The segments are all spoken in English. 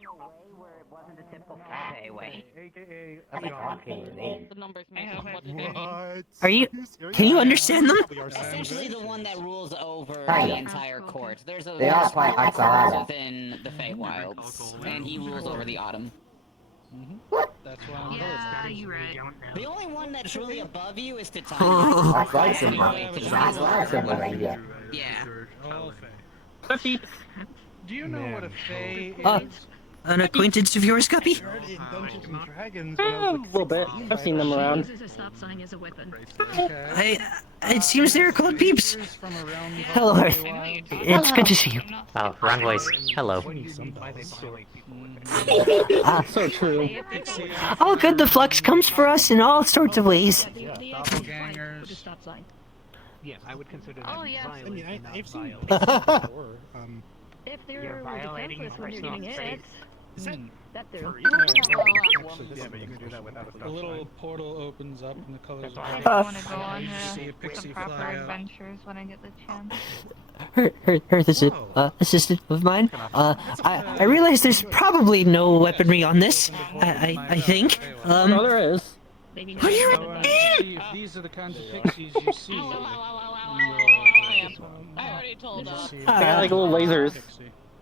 in a way where it wasn't a typical cafe way. AKA, The numbers make up what it is. What? Are you? Can you understand them? Essentially the one that rules over Kinda. the entire court. There's They are there's quite four courts isolated. within the Feywilds, and he rules over the Autumn. That's why I'm Yeah, you're right. The only one that's really above you is Titania. Oh. That's That's the right. way to That's rule right. over. Yeah. Yeah. Oh, Faye. Do you know what a Fae is? An acquaintance of yours, Guppy? in Dungeons and Dragons. A little bit. I've seen them around. Uses a stop sign as a weapon. It seems they're called peeps. Hello, Hearthe. It's good to see you. Oh, wrong voice. Hello. So true. All good the flux comes for us in all sorts of ways. Doppelgangers. Stop sign. Yes, I would consider that Oh, yeah. I mean, violent, not I've seen violent. before. If they're You're violating defenseless when you're personal getting space. it, that they're. Yeah, but you can do that without a A stop little sign. portal opens up and the colors That's are why I Uh, want to go on see a pixie some proper fly out. adventures when I get the chance. Hearthe is an assistant of mine. I realize there's probably no weaponry on this. I think. No, there is. Maybe What are you So, see, if these are the kinds of pixies you see. I already told us. They got like little lasers.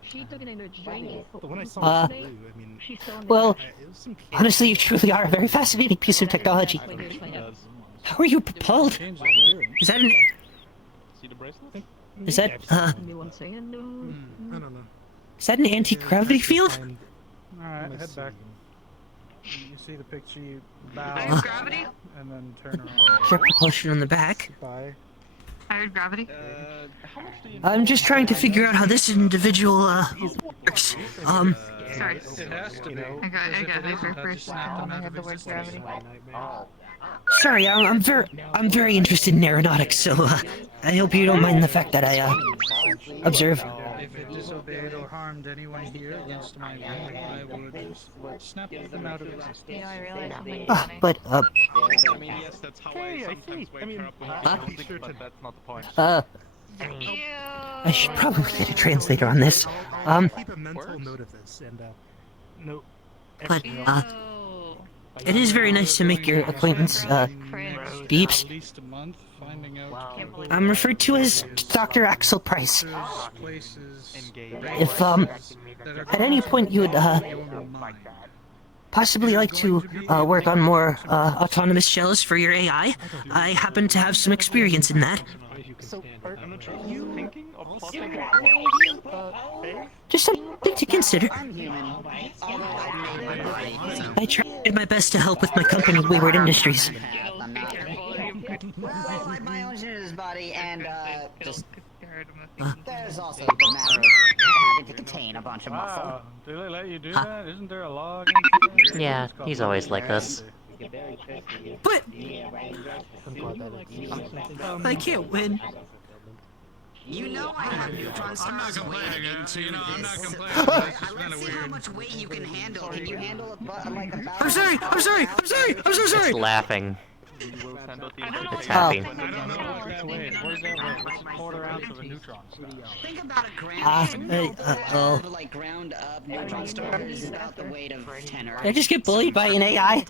She took it in her drink. But when I saw Uh, the blue, I mean, She's still in the Well, it was some honestly, you truly are a very fascinating piece of technology. How are you propelled? Change that bearing. Is that an... See the bracelet? Is that, Anyone saying no? I don't know. is that an anti-gravity field? Alright, head back. You see the pixie bow I heard gravity. and then turn around. Jet propulsion on the back. Bye. I heard gravity. How much do you I'm just trying to figure out how this individual, works. Sorry. It has to be. I got Because if it hyper isn't, that first just snapped now them and I out had of the word existence. gravity. Sorry, I'm very interested in aeronautics, so, I hope you don't mind the fact that I, observe. If it disobeyed or harmed anyone here against my will, I would snap them out of existence. Yeah, I realized something Ah, funny. but, I mean, yes, that's how I sometimes wake her up when Huh? I'm sleeping, but that's not the point. Ew. I should probably get a translator on this. Keep a mental note of this, and no. But, Ew. it is very nice to make your acquaintance, Cringe. Beeps. At least a month finding out Can't believe I'm referred to as Dr. Axel Price. places If, that are at any point you would, your mind. possibly like to work on more autonomous shells for your AI. I happen to have some experience in that. So, are you thinking of plotting Just something to consider. I'm human. I tried my best to help with my company, Wayward Industries. I'm not. Well, like my own genesis body, and just there's also the matter of having to contain a bunch of muscle. Do they let you do Huh. that? Isn't there a log? Yeah, he's always like this. But I can't win. You know I have neutron stars. I'm not complaining, you know, I'm not complaining. It's Alright, just let's kinda see how weird. much weight you can handle. Can you handle a like a I'm sorry, I'm sorry, I'm sorry, I'm so It's sorry. laughing. we will send out the It's Oh. happy. I don't know what that weighs. What does that weigh? What's a quarter ounce of a neutron star? Think about a like ground up neutron star is about the weight of 10 Earths. Did I just get bullied by an AI?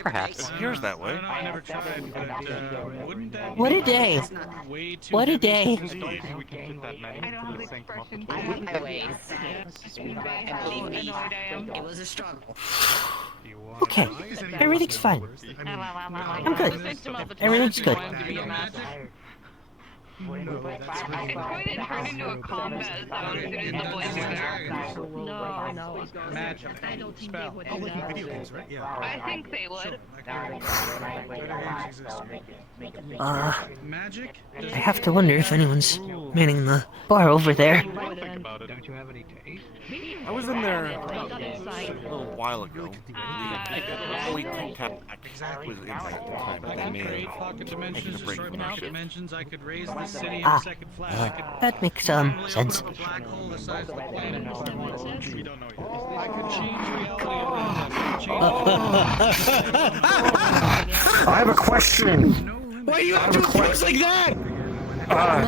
Perhaps. Yours that way. I don't know, I never tried, but wouldn't that What be a day. way too What a heavy? day. I don't think we can fit that many I don't into have the same expression. I have my ways. And believe me, It was a struggle. Okay, everything's fine. I'm good. Everything's good. No, that's It's going to turn into a combat zone as soon as the boys are there. No, no. Magic. I don't think Spell. they would Oh, do like in that. video games, right? Yeah. I think they would. Magic? I have to wonder if anyone's manning the bar over there. Think about it. Don't you have any taste? I was in there A little while ago. We contact was in there at the time, but I they could may create have pocket dimensions, taken a break destroy from the pocket ship. dimensions, I could raise the city in Ah, a second flat, I could that makes, randomly sense. open up a black hole the size of the planet. We don't know yet. I could change reality around us. I have a question. Why do you have to approach like that?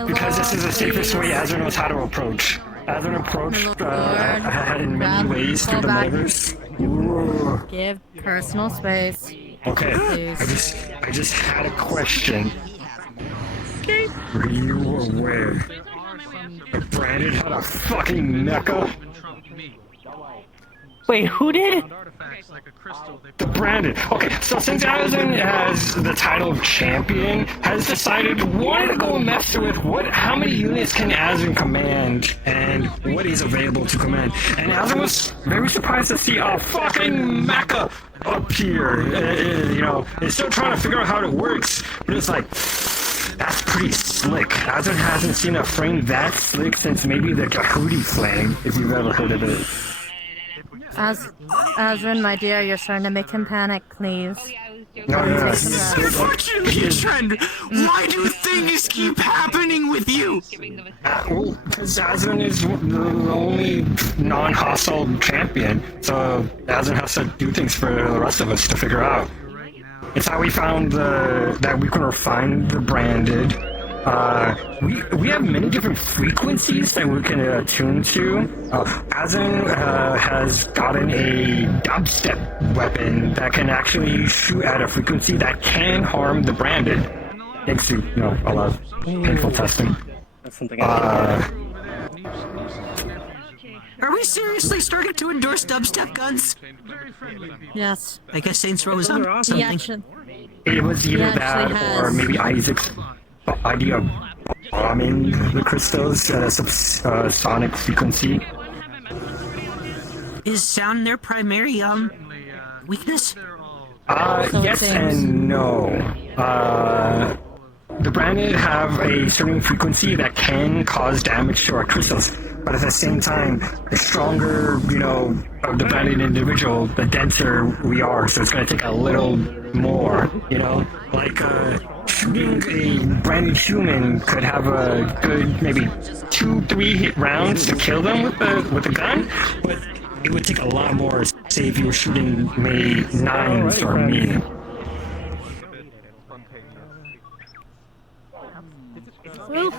Because this is the safest way Azure knows how to approach. Azure approached in many space through Pull the back. multiverse? Ooh. Give personal space. Okay, Please. I just had a question. Were you aware that Brandon had a fucking mecha? Wait, who did? The Brandon. Okay, so since Amazon has the title of champion, has decided wanted to go mess with how many units can Azan command and what is available to command. And Azan was very surprised to see a fucking mecha up here. You know, it's still trying to figure out how it works, but it's like, that's pretty slick. Azan hasn't seen a frame that slick since maybe the Kahootie flame, if you've ever heard of it. Azrin, my dear, you're starting to make him panic, please. No, Unfortunately, Trend, why do things keep happening with you? Well, because Azan is the only non-hostile champion, so Azan has to do things for the rest of us to figure out. It's how we found that we can refine the branded. We have many different frequencies that we can attune to. Azan has gotten a dubstep weapon that can actually shoot at a frequency that can harm the branded. Thanks to, a lot of painful testing. That's something Are we seriously starting to endorse dubstep guns? Yes. I guess Saints Row is on He something. actually, It was either that or maybe Isaac's idea of bombing the crystals at a subsonic frequency. Is sound their primary, weakness? Yes and no. The branded have a certain frequency that can cause damage to our crystals, but at the same time, the stronger, of the branded individual, the denser we are, so it's going to take a little more, Like, shooting a branded human could have a good, maybe 2-3 hit rounds to kill them with a gun, but it would take a lot more, say if you were shooting maybe 9s or me. Well,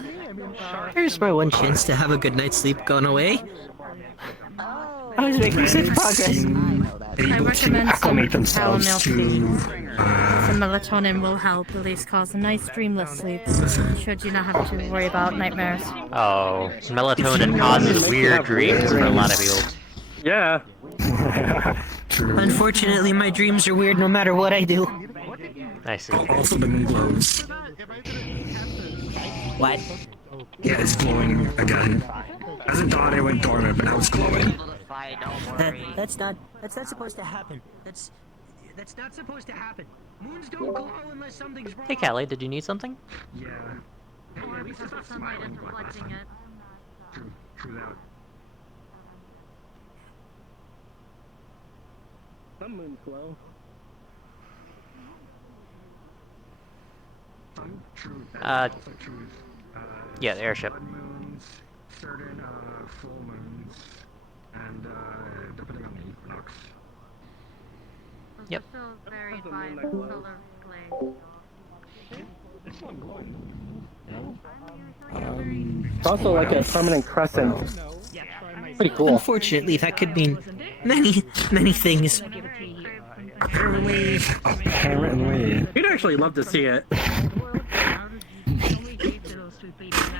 here's my one chance to have a good night's sleep gone away. I was making such progress. I recommend some calomel tea. Some melatonin will help at least cause a nice dreamless sleep, should you not have to worry about nightmares. Oh, melatonin causes weird dreams for a lot of people. Yeah. Unfortunately, my dreams are weird no matter what I do. I see. Also, the moon glows. What? Yeah, it's glowing again. As a thought, it went dormant, but now it's glowing. That's not supposed to happen. That's not supposed to happen. Moons don't glow unless something's wrong. Hey, Callie, did you need something? Yeah. Or because the sunlight is reflecting it. True that. Some moons glow. Yeah, the airship. Moons, certain full moons, and depending on the equinox. Yep. Varied by solar glaze. It's also like a permanent crescent. Pretty cool. Unfortunately, that could mean many, many things. Apparently. You'd actually love to see it.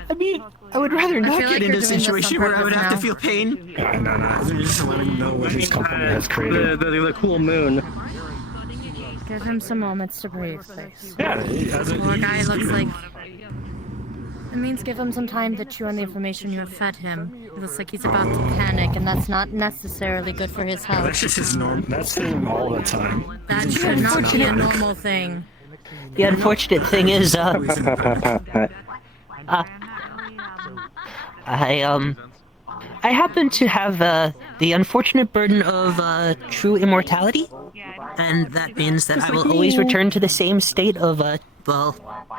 I mean, I would rather not feel like get you're into a doing this situation on where I would purpose have to now. feel pain. No. They're just letting you know what his company has created. The cool moon. Give him some moments to breathe, please. Yeah, Poor guy looks like... It means give him some time to chew on the information you have fed him. It looks like he's about to panic, and that's not necessarily good for his health. That's just his norm. That's him all the time. That should not be a normal thing. The unfortunate thing is, I happen to have the unfortunate burden of true immortality, and that means that I will always return to the same state of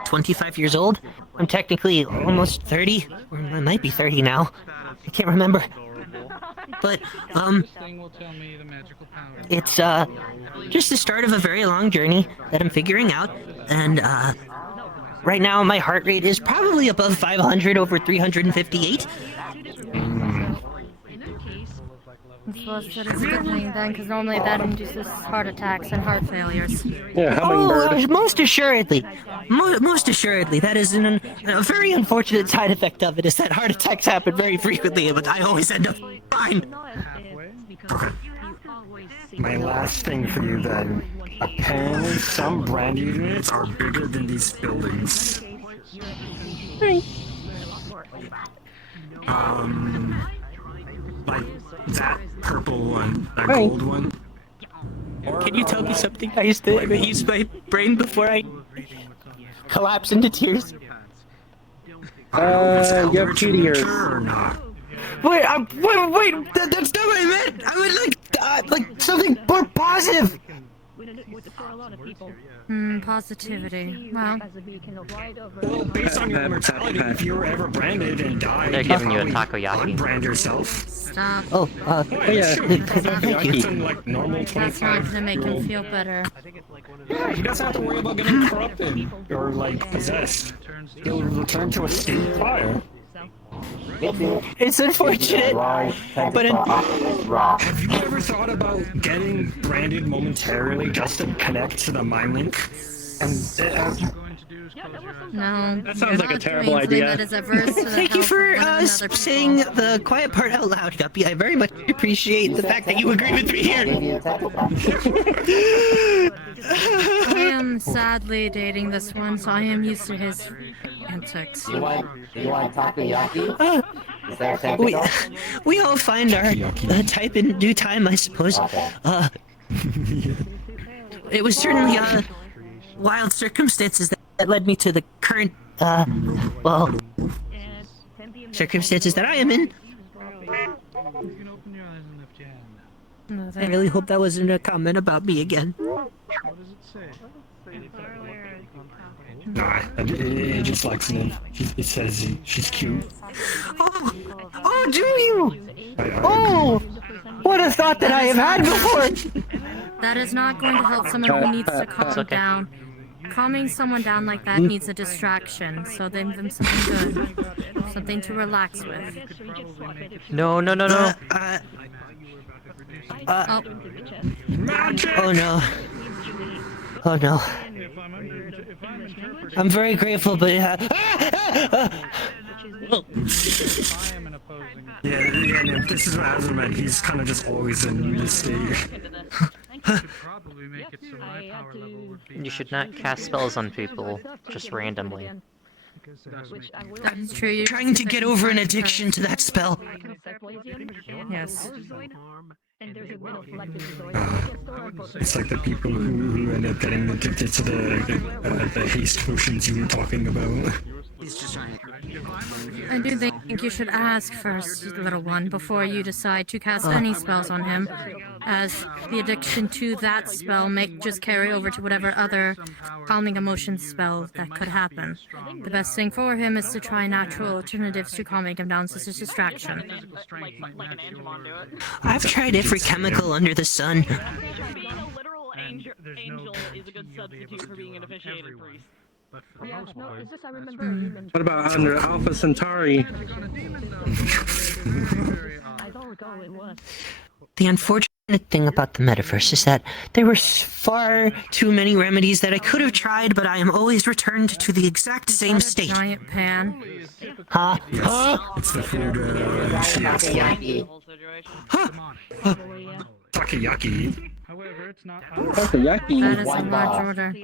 25 years old. I'm technically almost 30, or I might be 30 now. I can't remember. But it's just the start of a very long journey that I'm figuring out, and right now my heart rate is probably above 500 over 358. Well, that is a good thing then, because normally that induces heart attacks and heart failures. Yeah, hummingbird. Most assuredly. Most assuredly. That is a very unfortunate side effect of it, is that heart attacks happen very frequently, but I always end up fine. Okay. My last thing for you then. Apparently, some brand units are bigger than these buildings. Like that purple one, that gold one. Can you tell me something nice to ease my brain before I collapse into tears? You have cutie ears. Or not? Wait, that's not what I meant! I would like something more positive! Positivity. Well, Based on your mortality, if you were ever branded and died, They're giving you a takoyaki. Unbrand yourself. stop. Yeah. Thank you. Like normal That's not 25. gonna make him feel better. Yeah, he doesn't have to worry about getting corrupted or like possessed. He'll return to a state prior. It's unfortunate, but have you ever thought about getting branded momentarily just to connect to the mind link? And No. That sounds like a terrible idea. That is adverse to the thank you health for of one another saying the quiet part out loud, Guppy. I very much appreciate the fact that you agree with me here. I am sadly dating this one, so I am used to his antics. You want takoyaki? We all find our type in due time, I suppose. It was certainly wild circumstances that led me to the current circumstances that I am in. I really hope that wasn't a comment about me again. nah, it just likes it. It says she's cute. Oh, do you? Oh, what a thought that I have had before. That is not going to help someone who needs to calm down. Calming someone down like that needs a distraction, so give them something good. Something to relax with. No. Oh no. Oh no. I'm very grateful, but Yeah, this is what Azra meant. He's kind of just always in this state. You should not cast spells on people just randomly. That is true. trying to get over an addiction to that spell. Yes. It's like the people who end up getting addicted to the haste potions you were talking about. I do think you should ask first, little one, before you decide to cast any spells on him, as the addiction to that spell may just carry over to whatever other calming emotion spell that could happen. The best thing for him is to try natural alternatives to calming him down as a distraction. I've tried every chemical under the sun. Being a literal angel is a good substitute for being an officiated priest. What about under Alpha Centauri? The unfortunate thing about the metaverse is that there were far too many remedies that I could have tried, but I am always returned to the exact same state. Giant pan. Huh? It's the food, takoyaki. However, it's not. Takoyaki. That is a large order.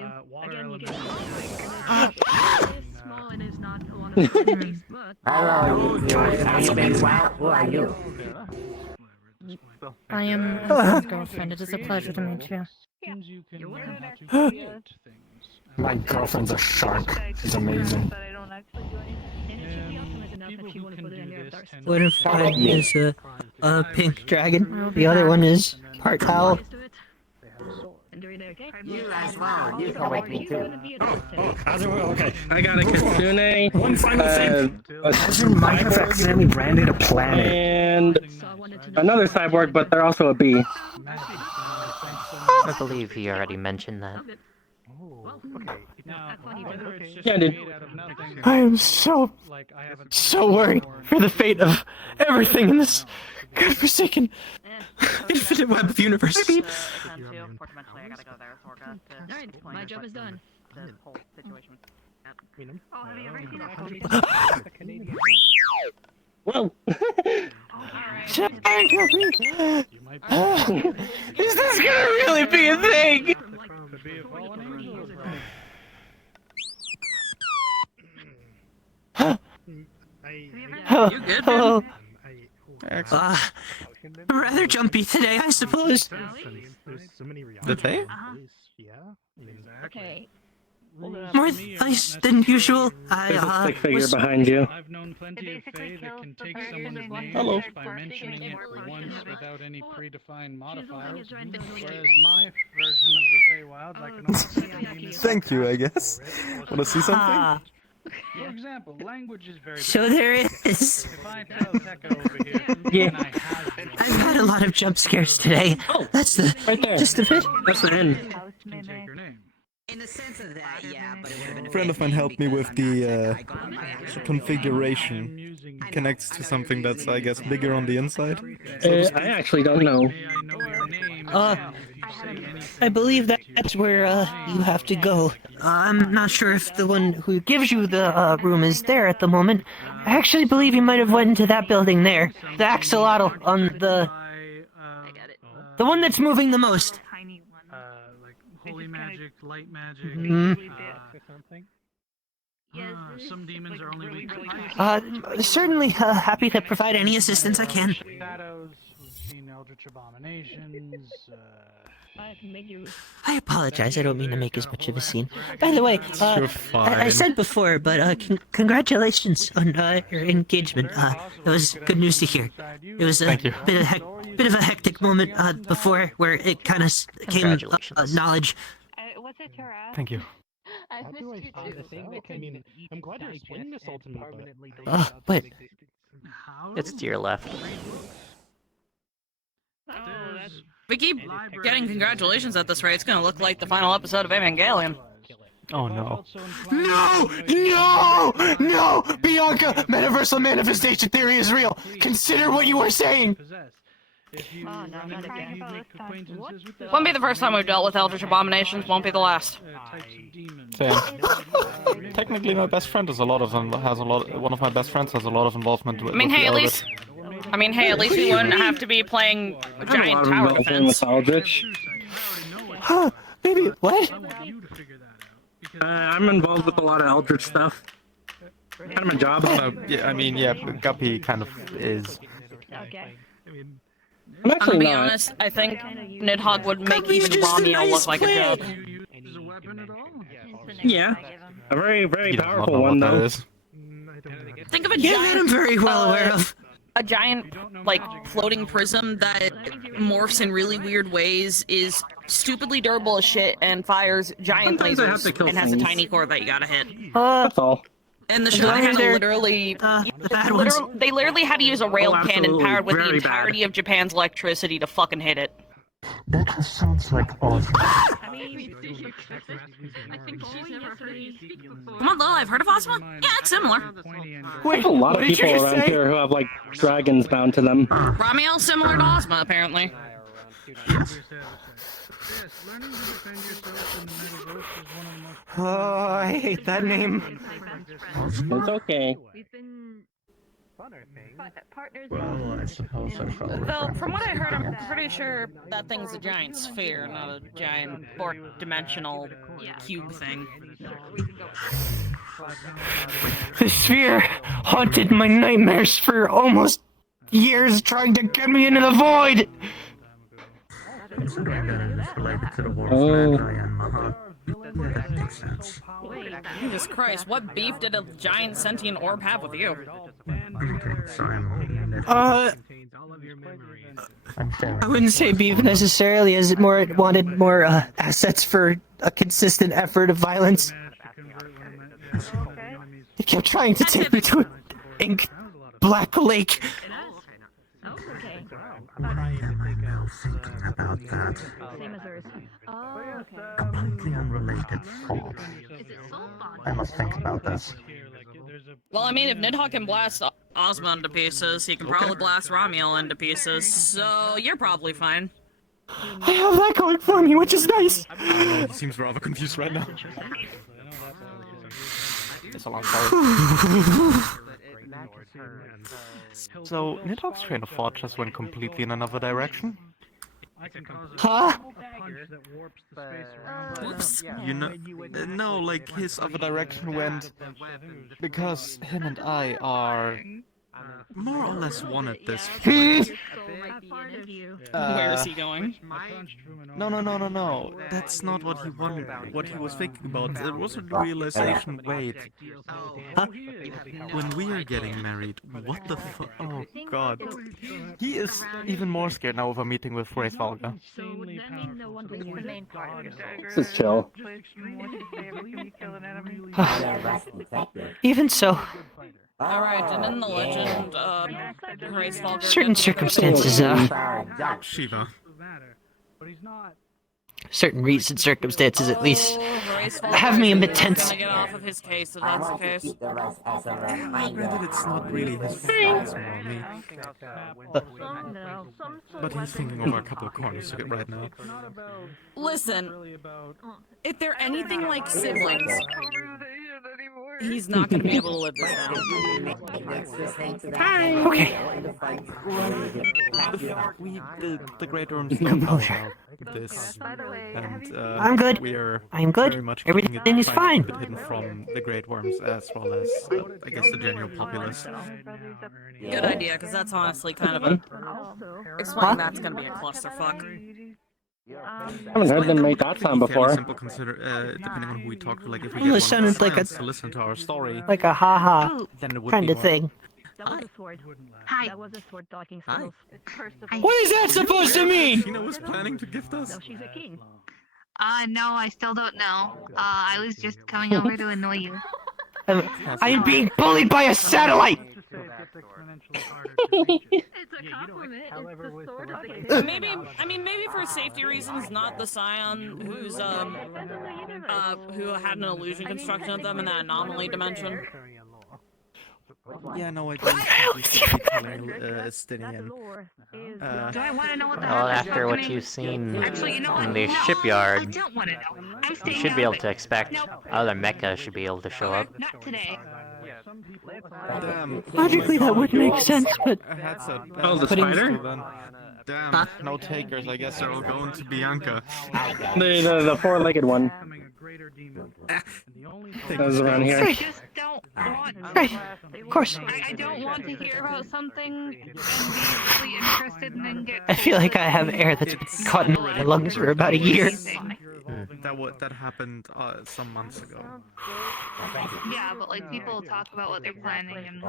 Hello, who are you? I am his girlfriend. It is a pleasure to meet you. My girlfriend's a shark. She's amazing. One of mine is a pink dragon. The other one is part owl. You as well. You can wake me too. Okay. I got a Kitsune. One final thing. Azure might have accidentally branded a planet. And another cyborg, but they're also a bee. I believe he already mentioned that. Yeah, dude. I am so worried for the fate of everything in this godforsaken infinite web of universe. Alright, my job is done. Whoa! Is this gonna really be a thing? Hello. Rather jumpy today, I suppose. Did they? Okay. More nice than usual. There's a stick figure behind you. I've known plenty of Fae that can take someone's name Hello. just by mentioning it once without any predefined modifiers, whereas my version of the Feywild, I can only say the name is... Thank you, I guess. Wanna see something? For example, language is very... So there is. If I tell Tekka over here, Yeah. and I have I've had a lot of jump scares today. Oh, that's the right there. just a bit. That's the end. can take your name. In the sense of that, yeah, but it would have been A friend of mine helped me with the configuration. It connects to something that's, I guess, bigger on the inside. I actually don't know. I believe that's where you have to go. I'm not sure if the one who gives you the room is there at the moment. I actually believe you might have went into that building there, the axolotl on the one that's moving the most. Like holy magic, light magic, something. Some demons are only weak to ice. Certainly happy to provide any assistance I can. Shadows, we've seen eldritch abominations, I can make you. I apologize, I don't mean to make as much of a scene. By the way, You're fine. I said before, but congratulations on your engagement. It was good news to hear. It was a bit of a hectic moment before where it kind of came knowledge. What's it, Tara? Thank you. I missed you too. I mean, I'm glad you're explaining this all to me, But It's to your left. We keep getting congratulations at this rate. It's gonna look like the final episode of Evangelion. Oh no. No! Bianca! Metaversal manifestation theory is real! Consider what you are saying! Won't be the first time we've dealt with eldritch abominations. Won't be the last. Same. Technically, my best friend has a lot of one of my best friends has a lot of involvement with. I mean, hey, at least we wouldn't have to be playing a giant tower defense. Huh? Baby, what? I'm involved with a lot of eldritch stuff. Kind of my job. Yeah, I mean, yeah, Guppy kind of is. Okay. I'm I'm actually gonna be not. honest, I think Nidhogg would make even Romeo look like a joke. Yeah. A very, very He does not powerful know one, what that though. is. Think of a Yeah, that giant, I'm very well aware of. a giant, like, floating prism that morphs in really weird ways, is stupidly durable as shit, and fires giant Sometimes I have to lasers, kill and has a things. tiny core that you gotta hit. That's all. And the As show long had as to they're, literally, the bad ones. they literally had to use a rail cannon absolutely. powered with the Very entirety bad. of Japan's electricity to fucking hit it. That just sounds like awful. I mean, I think she's never heard you speak before. Come on, though, I've heard of Ozma. Yeah, it's similar. There's a lot of what did you people just around say? here who have, like, dragons bound to them. Romeo, similar to Ozma, apparently. Oh, I hate that name. It's okay. We've been partners. Well, I suppose I probably. Though, from what I heard, I'm pretty sure that thing's a giant sphere, not a giant fourth-dimensional cube thing. The sphere haunted my nightmares for almost years, trying to get me into the void! It's a dragon that's related to the war Oh. Magi and Mahat. That makes sense. Jesus Christ, what beef did a giant sentient orb have with you? Okay, sorry, I'm I wouldn't say beef necessarily, as it wanted more assets for a consistent effort of violence. They kept trying to take me to an ink black lake. Okay. I'm now thinking about that. Same as hers. Oh, okay. Completely unrelated thought. Is it so fun? I must think about this. Well, I mean, if Nidhogg can blast Ozma into pieces. He can probably blast Romuel into pieces. So you're probably fine. I have that going for me, which is nice. He seems rather confused right now. It's a long story. So, Nidhogg's train of thought just went completely in another direction. Huh? Whoops. You know, no, like his other direction went because him and I are more or less one at this point. Where is he going? No. That's not what he wanted. What he was thinking about. It wasn't the realization. Wait. Huh? When we are getting married, what the fuck? Oh god. He is even more scared now of a meeting with Race Valga. This is chill. Even so, Alright, and in the legend, Race Valga... certain circumstances, Shiva. certain recent circumstances at least, Race Valga have me a bit is tense. gonna get off of his case if that's the case. Granted, it's not really his fault, it's more me. But he's thinking over a couple of corners to get right now. Listen, if they're anything like siblings, he's not gonna be able to live this down. Okay. The Great Worms Composure. This, and I'm good. We are I'm good. very much Everything is fine. keeping it hidden from the Great Worms as well as, I guess, the general populace. Good idea, because that's honestly kind of a... Explaining that's gonna be a clusterfuck. I haven't heard them make that sound before. Simple depending on who we talk to, like if we Well, get it sounded like to listen to our story, like a haha then it would kind be of more- thing. That was a sword. Hi. That was a sword talking Hi. skills. What is that supposed to mean? Sheena was planning to gift us. No, she's a king. No, I still don't know. I was just coming over to annoy you. I am being bullied by a satellite! It's a compliment. It's the sword of the Maybe for safety reasons, not the Scion who's, who had an illusion construction of them in that anomaly dimension. Yeah, no, I don't think telling Estinian. Do I want to know what the Well, hell is after what happening? you've seen Actually, you know what? in the No, shipyard, I don't want to know. I'm you staying should out be of able it. to expect Nope. other mechas should be able to show up. Not today. Damn. Logically, that would make sense, but Oh, the spider? Damn, no takers. I guess they're all going to Bianca. The four-legged one. That was around here. I just don't want. Right, of course. I don't want to hear about something and be really interested and then get. I feel like I have air that's been caught in my lungs for about a year. That happened some months ago. Yeah, but like people talk about what they're planning and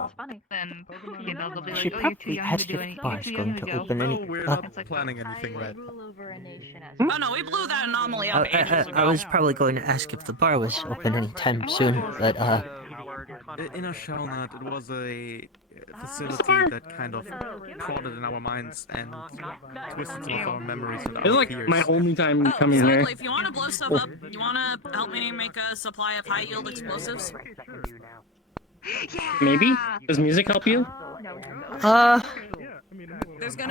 then they'll be I like, should oh, you're too probably young ask to do if the anything. bar's You're too going young to to go. open any. We're not planning anything right. Oh no, we blew that anomaly up ages ago. I was probably going to ask if the bar was open anytime soon, but In a Shellnut, it was a facility that kind of prodded in our minds and twisted some of our memories and This our is like fears. my only time coming here. If you want to blow stuff up, you want to help me make a supply of high-yield explosives? Maybe? Does music help you?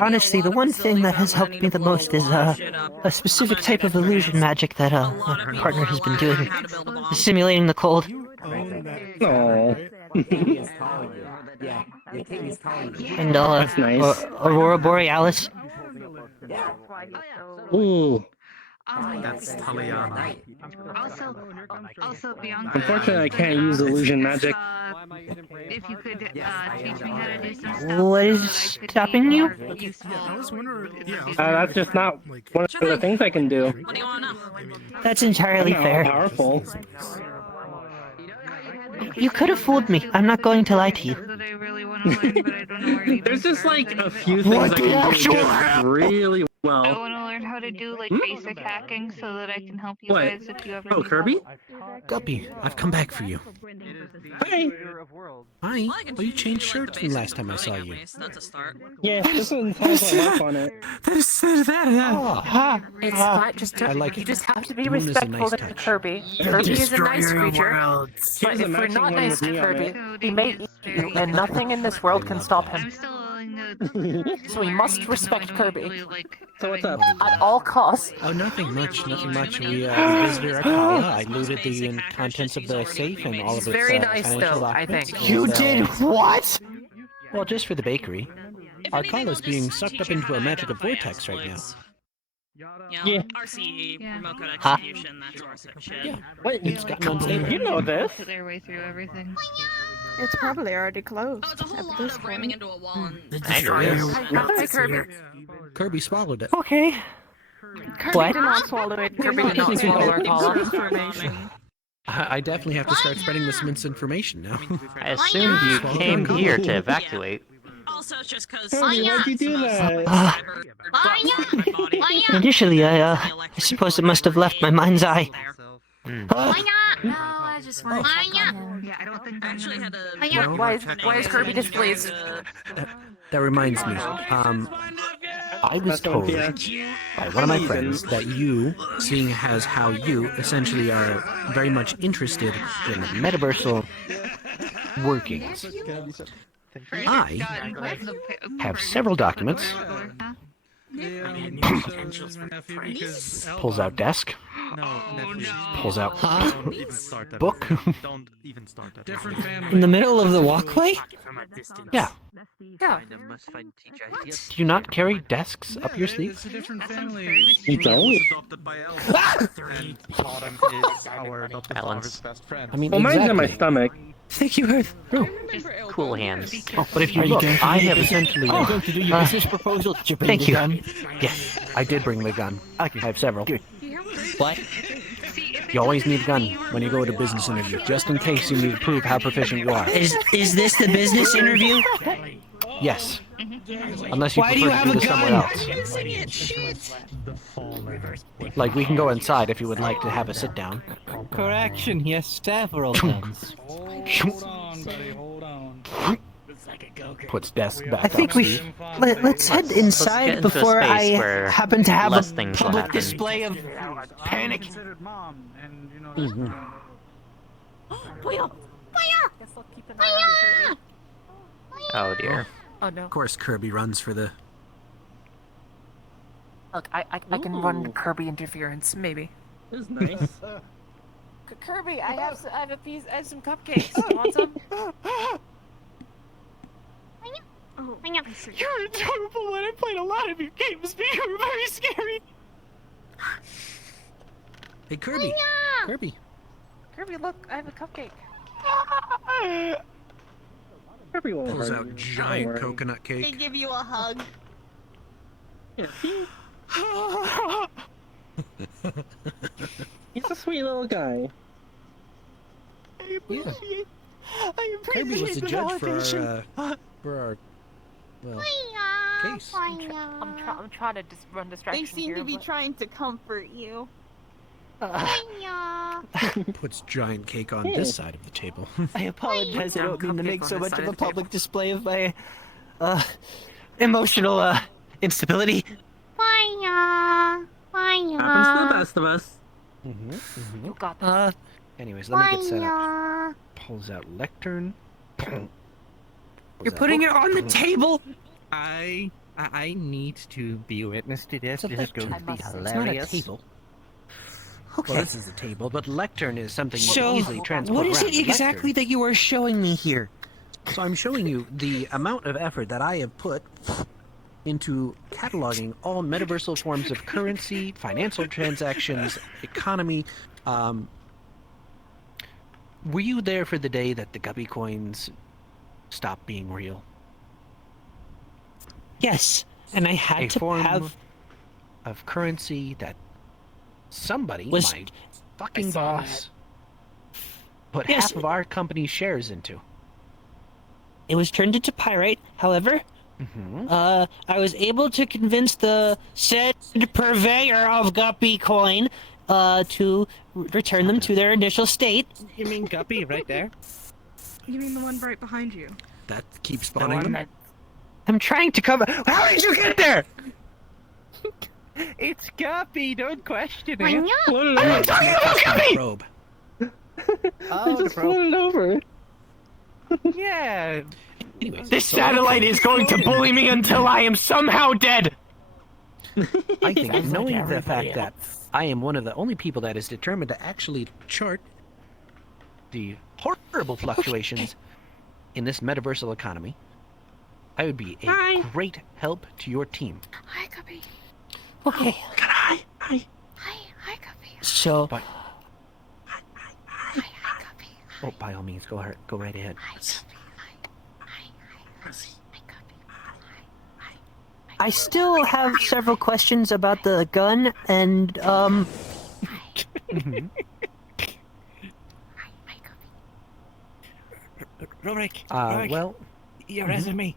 honestly, the one thing that has helped me the most is a specific type of illusion magic that my partner has been doing, simulating the cold. No. And That's nice. Aurora Borealis. Ooh. That's Taliana. Also, Bianca. Unfortunately, I can't use illusion magic. If you could teach me how to do some stuff. What is stopping you? That's just not one of the things I can do. What do you want to know? That's entirely I know, fair. Powerful. You could have fooled me. I'm not going to lie to you. There's just like a few things I can do just really Well, I want to learn how to do like basic hacking so that I can help you What? guys if you ever Oh, need Kirby? help. Guppy, I've come back for you. Hey. Hi. Oh, you changed shirts from last time I saw you. That's a start. Yeah, this one has my wife on it. It's fine. I like you it. just have to be Moon is a respectful nice to touch. Kirby. Kirby is a nice creature. But Here's a if we're matching not one nice with to me on Kirby, it. he may eat you, and nothing in this world can stop him. I'm still willing to. So we must respect Kirby So what's up? at all costs. Oh, nothing much, nothing much. We visited Arcala. I looted the contents of the safe and all of He's its very nice, financial though, I documents. think. You did what? Well, just for the bakery. Arcala's being sucked up into a magical vortex right now. Yeah. RCE, remote code Huh? execution, that sort of shit. Yeah. What? It's gotten unstable. You know this. Put their way through everything. It's probably already closed. Oh, it's a whole lot of ramming into a wall and... Hi, Kirby. Kirby swallowed it. Okay. Kirby What? did not swallow it. Kirby did not swallow our call. I definitely have to start spreading this misinformation now. I assumed you came here to evacuate. Also, it's just because... Kirby, why'd you do that? Initially, I suppose it must have left my mind's eye. No, I just want to check on him. Yeah, I don't think Actually had a... Well, Why is Kirby displeased? That reminds me. I was told by one of my friends that you, seeing as how you essentially are very much interested in metaversal workings, I have several documents. Pulls out desk. Pulls out book. In the middle of the walkway? Yeah. Yeah. Do you not carry desks up your sleeve? You don't? Balance. I mean, Well, mine's in my exactly. stomach. Thank you, Hearthe. Cool hands. Oh, but if you look, I have essentially. Oh, going to do your business proposal. Did you bring the gun? Yes, I did bring the gun. I have several. What? You always need a gun when you go to a business interview, just in case you need to prove how proficient you are. Is this the business interview? Yes. Unless you Why do prefer you to have do a this somewhere gun? else. Like, we can go inside if you would like to have a sit down. Correction, he has several guns. Hold on, buddy, hold on. Puts desk back I think on we sleeve. let's head get inside into a before space I where happen to have less a things will public happen. display of panic. Considered mom, and you know. Mhm. Oh dear. Oh no. Of course, Kirby runs for the. Look, I can run Kirby interference, maybe. This is nice. Kirby, I have some cupcakes. You want some? You're a terrible one. I played a lot of your games, but you were very scary. Hey, Kirby. Kirby. Kirby, look, I have a cupcake. Kirby won't Pulls hurt out you. Don't giant worry. coconut cake. They give you a hug. Yeah, see? He's a sweet little guy. Yeah. I Kirby was the the judge for validation. our well, case. I'm trying to just run distraction They seem here, to be but- trying to comfort you. Puts giant cake on this side of the table. I apologize. I don't mean to Cupcake make on so this much side of a of the public display of my emotional instability. Happens to the best of us. You got this. Anyways, let me get set up. Pulls out lectern. You're putting it on the table. I need to be witness to this. It's a This is going to be lectern. It's hilarious. not a table. Okay. Well, this is a table, but lectern is something you So, can easily transport what is around. it exactly that you are showing me here? So I'm showing you the amount of effort that I have put into cataloging all metaversal forms of currency, financial transactions, economy. Were you there for the day that the Guppy coins stopped being real? Yes, and I had A to form have of currency that somebody, Was- my fucking I saw boss, put Yes. half of our company's shares into. It was turned into pyrite. However, I was able to convince the said purveyor of Guppy coin to return them to their initial state. You mean Guppy right there? You mean the one right behind you? That keeps spawning them? I'm trying to cover. How did you get there? It's Guppy, don't question Why it. not? I'm not talking about Guppy! Probe. Oh, just floated over. Yeah. Anyways, This satellite is going to bully me until I am somehow dead! I think knowing the fact that I am one of the only people that is determined to actually chart the horrible fluctuations in this metaversal economy, I would be a great help to your team. Hi, Guppy. Okay. Hi. Hi, Guppy. So. Hi, Guppy. Oh, by all means, go right ahead. Hi, Guppy. I still have several questions about the gun and Rorik, Well, your resume.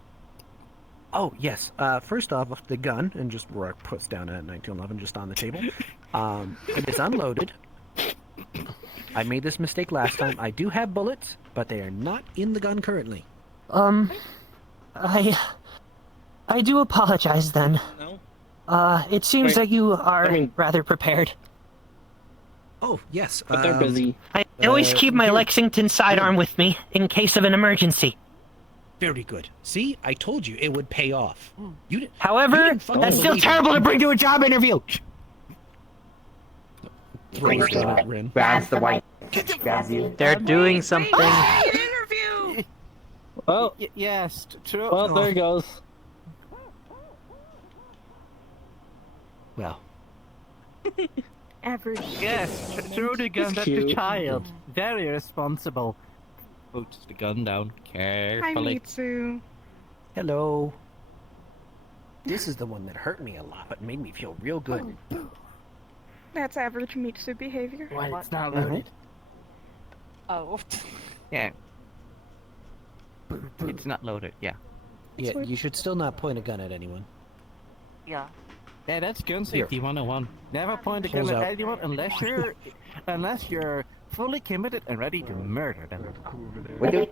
Oh, yes. First off, the gun, and just Rourke puts down a 1911 just on the table. It is unloaded. I made this mistake last time. I do have bullets, but they are not in the gun currently. I do apologize then. No? It seems that you are rather prepared. Oh, yes. But they're busy. I always keep my here. Lexington sidearm with me in case of an emergency. Very good. See, I told you it would pay off. You didn't. However, that's still terrible to bring to a job interview. Grabs the white. Grabs you. They're doing something. Interview. Oh, yes. True. Well, there it goes. Well. Average. Yes, throw the gun at the child. Very responsible. Puts the gun down Hi, carefully. Mitsu. Hello. This is the one that hurt me a lot, but made me feel real good. That's average Mitsu behavior. Well, it's not loaded. Oh. Yeah. It's not loaded, yeah. Yeah, you should still not point a gun at anyone. Yeah. Yeah, that's gun safety 101. Never point a gun Pulls at out. anyone unless you're fully committed and ready to murder them. We do.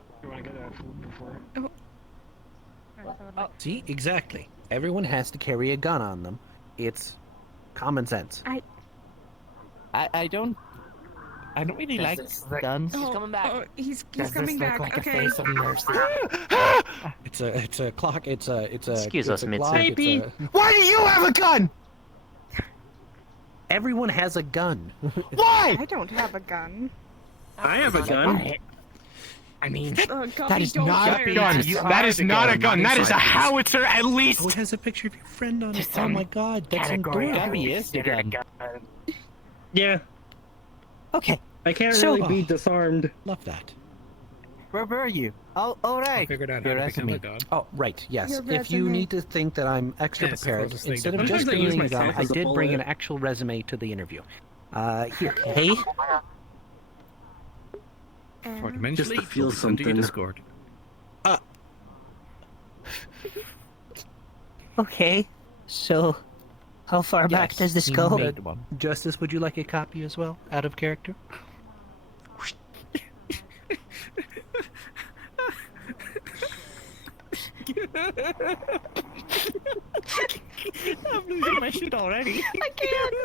See, exactly. Everyone has to carry a gun on them. It's common sense. I don't really like guns. He's coming back. Oh, he's coming back. Like okay. a face of mercy. It's a clock. It's a. Excuse it's us, a Mitsu. clock, it's a- Why do you have a gun? Everyone has a gun. Why? I don't have a gun. I have a gun. I mean, That is not a gun. That is not a gun. That is a howitzer at Oh, least. it has a picture of your friend on it. Oh my god, that's adorable. Gabby is the gun. Yeah, Okay. I can't So- really be disarmed. Love that. Where were you? Oh, right. Figured out Your how to become a resume. god. Oh, right, yes. Your If you resume. need to think that I'm extra Yeah, it's the prepared, closest thing instead to- of just Sometimes I use bringing a gun, myself I as a did bring an bullet. actual resume to the interview. Here. Hey. For dimension Just to feel something. Discord. Okay. So, how far back Yes, does this you go? made one. Justice, would you like a copy as well, out of character? I'm losing my shit already. I can't.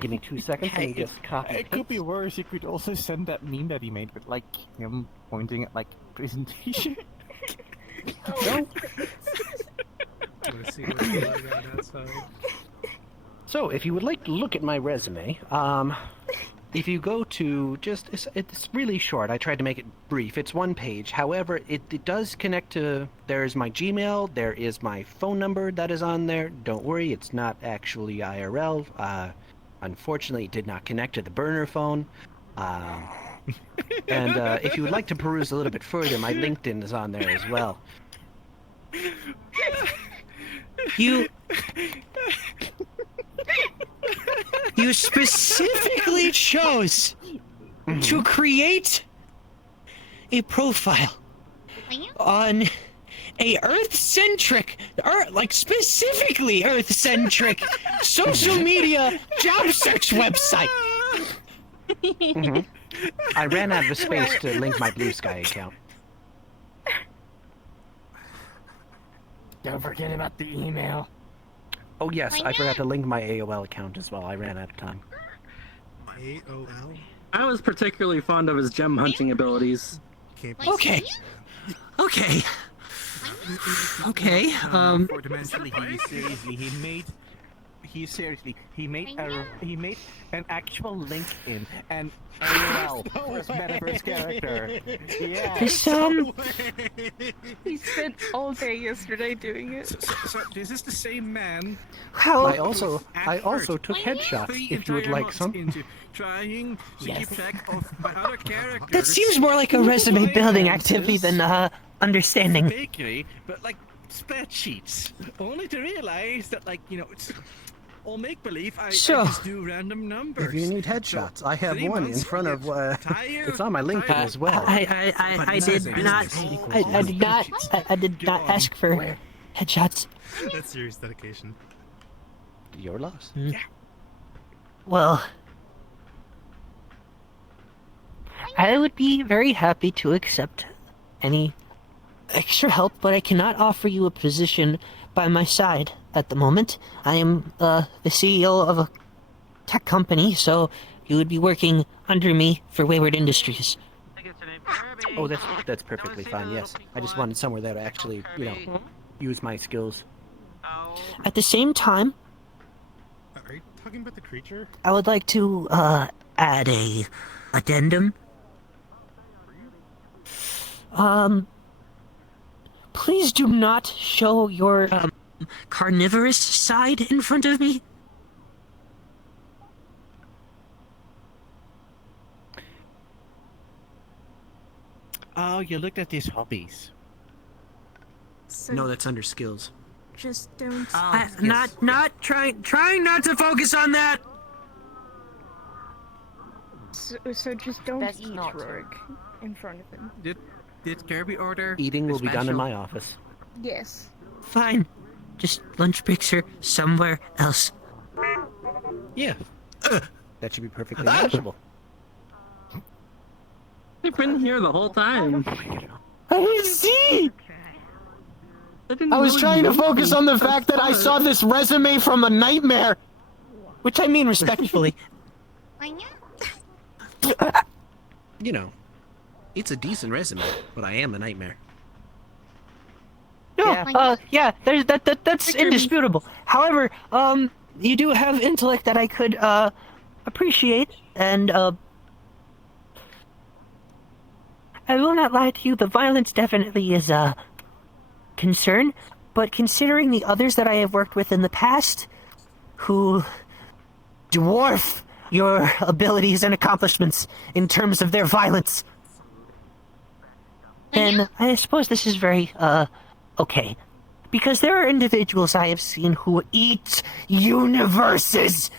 Give me 2 seconds. Let me just copy. It could be worse. You could also send that meme that he made with like him pointing at like presentation. Let's see what I got outside. So, if you would like to look at my resume, if you go to just, it's really short. I tried to make it brief. It's 1 page. However, it does connect to, there's my Gmail, there is my phone number that is on there. Don't worry, it's not actually IRL. Unfortunately, it did not connect to the burner phone. And if you would like to peruse a little bit further, my LinkedIn is on there as well. You specifically chose to create a profile on a Earth-centric, like specifically Earth-centric social media job search website. I ran out of space to link my Blue Sky account. Don't forget about the email. Oh yes, I forgot to link my AOL account as well. I ran out of time. AOL? I was particularly fond of his gem hunting abilities. Okay. Okay. Okay. Fundamentally, he made an actual LinkedIn and AOL for his metaverse character. Yeah. This He spent all day yesterday doing it. So this is the same man. How? I also took headshots. If you would like some. Into trying to keep track of my other characters. That seems more like a resume building activity than understanding. Bakery, but like spreadsheets. Only to realize that, like, you know, it's all make believe. I just do random numbers. If you need headshots, I have 3 one in months, front of. It's on my LinkedIn as well. I did not ask for headshots. That's serious dedication. Your loss. Yeah. Well, I would be very happy to accept any extra help, but I cannot offer you a position by my side at the moment. I am the CEO of a tech company, so you would be working under me for Wayward Industries. Oh, that's perfectly fine. Yes, I just wanted somewhere there to actually, use my skills. At the same time, Are you talking about the creature? I would like to add a addendum. Please do not show your carnivorous side in front of me. Oh, you looked at his hobbies. So No, that's under skills. just don't. Trying not to focus on that. So just don't That's eat, not Rorik, in front of him. Did Kirby order? Eating will be done in my office. Yes. Fine. Just lunch breaks are somewhere else. Yeah. That should be perfectly manageable. You've been here the whole time. I didn't see! I was trying to focus on the fact that I saw this resume from a nightmare! Which I mean respectfully. You know, it's a decent resume, but I am a nightmare. No, that's indisputable. However, you do have intellect that I could, appreciate, and, I will not lie to you, the violence definitely is a concern, but considering the others that I have worked with in the past, who dwarf your abilities and accomplishments in terms of their violence, then I suppose this is very, okay. Because there are individuals I have seen who eat universes!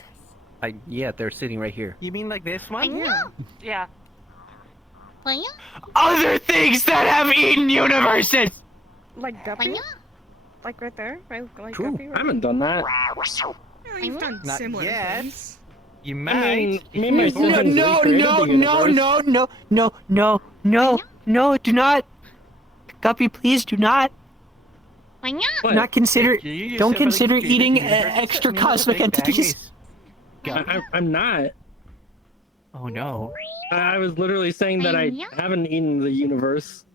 Yeah, they're sitting right here. You mean like this one? Yeah. Other things that have eaten universes! Like Guppy? Like right there? Right, like True. Guppy? Right? I haven't done that. You've done Not similar yet. things. You I might. mean, me and my siblings No, do not! Guppy, please do not! Do not consider, don't consider eating extra cosmic entities. I'm not. Oh no. I was literally saying that I haven't eaten the universe.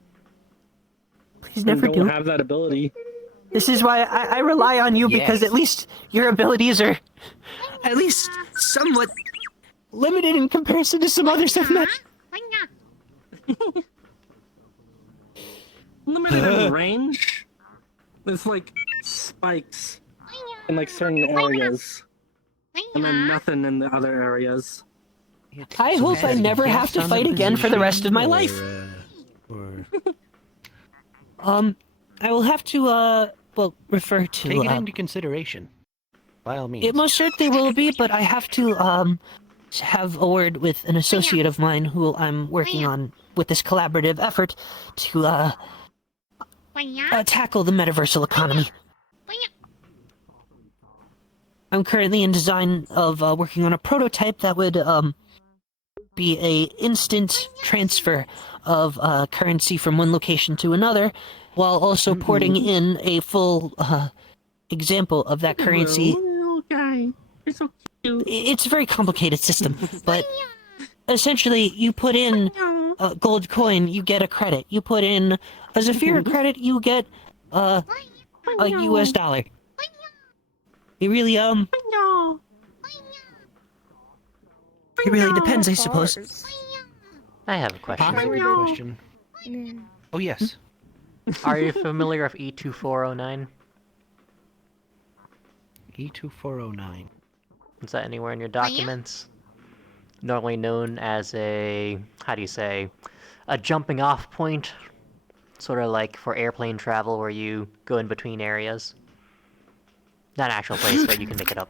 Please never and do. don't have that ability. This is why I rely on you, because at least your abilities are at least somewhat limited in comparison to some others I've met. Limited in range? There's like spikes in like certain areas. And then nothing in the other areas. I hope I never have to fight again for the rest of my life. I will have to, well, refer to, Take it into consideration. By all means. It most certainly will be, but I have to, have a word with an associate of mine who I'm working on with this collaborative effort to, tackle the metaversal economy. I'm currently in design of working on a prototype that would be a instant transfer of currency from one location to another, while also porting in a full example of that currency. Little guy, you're so cute. It's a very complicated system, but essentially, you put in a gold coin, you get a credit. You put in a Zafira credit, you get a US dollar. It really, it really depends, I suppose. I have a question. Question. Oh, yes. Are you familiar with E2409? E2409. Is that anywhere in your documents? Normally known as a, how do you say, a jumping off point. Sort of like for airplane travel where you go in between areas. Not an actual place, but you can make it up.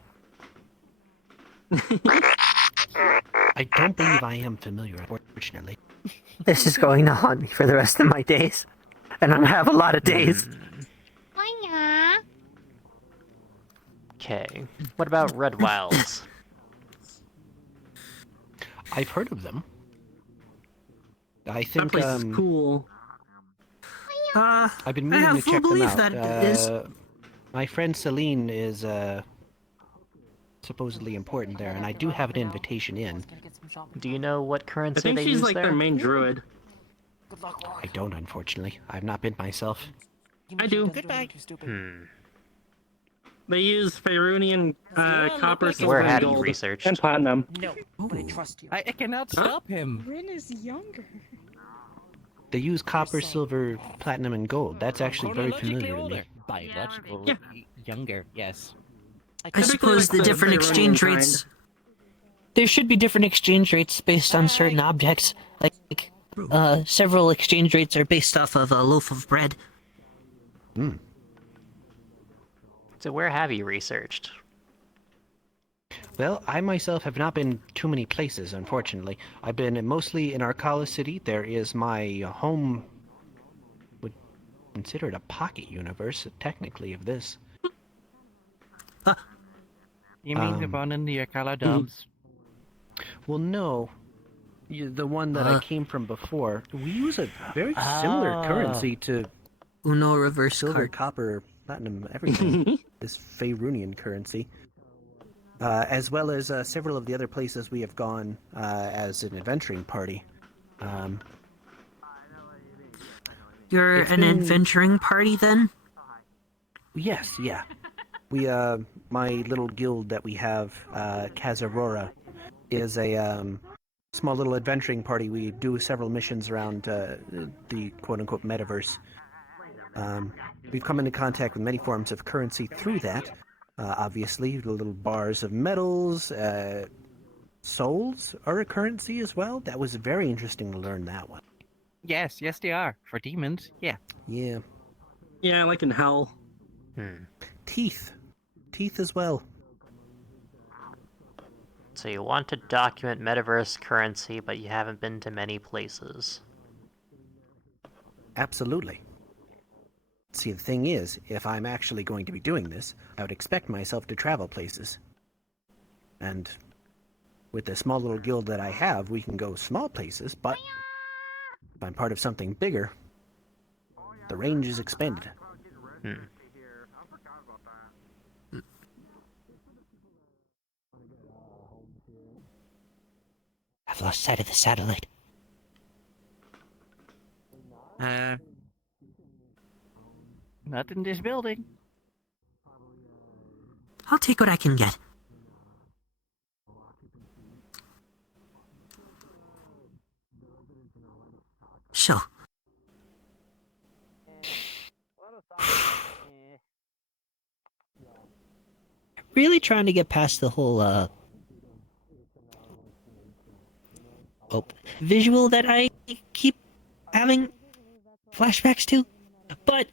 I don't believe I am familiar, unfortunately. This is going to haunt me for the rest of my days. And I have a lot of days. Okay. What about Red Wilds? I've heard of them. I That think, place is cool. I've been meaning to check them out. My friend Celine is, supposedly important there, and I do have an invitation in. Do you know what I currency think they she's use like there? their main druid. I don't, unfortunately. I've not been myself. I do. Goodbye. They use Faerunian, copper, silver, Where and have you gold. researched? And platinum. No, but I trust you. I cannot stop him. Rin is younger. They use copper, silver, platinum, and gold. That's actually very familiar to me. Biological. Younger, yes. I suppose the different exchange rates... There should be different exchange rates based on certain objects. Like, several exchange rates are based off of a loaf of bread. So where have you researched? Well, I myself have not been too many places, unfortunately. I've been mostly in Arcala City. There is my home... would consider it a pocket universe, technically, of this. You mean the one in the Akala Dubs? Well, no. The one that I came from before. We use a very similar currency to... Uno reverse silver, card. copper, platinum, everything. This Faerunian currency. As well as several of the other places we have gone as an adventuring party. You're an adventuring party, then? Yes, yeah. We, my little guild that we have, Kazarora, is a small little adventuring party. We do several missions around the quote-unquote metaverse. We've come into contact with many forms of currency through that. Obviously, the little bars of metals, souls are a currency as well. That was very interesting to learn that one. Yes, they are. For demons, yeah. Yeah. Yeah, like in Hell. Teeth. Teeth as well. So you want to document metaverse currency, but you haven't been to many places. Absolutely. See, the thing is, if I'm actually going to be doing this, I would expect myself to travel places. And with the small little guild that I have, we can go small places, but if I'm part of something bigger, the range is expanded. I've lost sight of the satellite. Not in this building. I'll take what I can get. So. Really trying to get past the whole, visual that I keep having flashbacks to. But,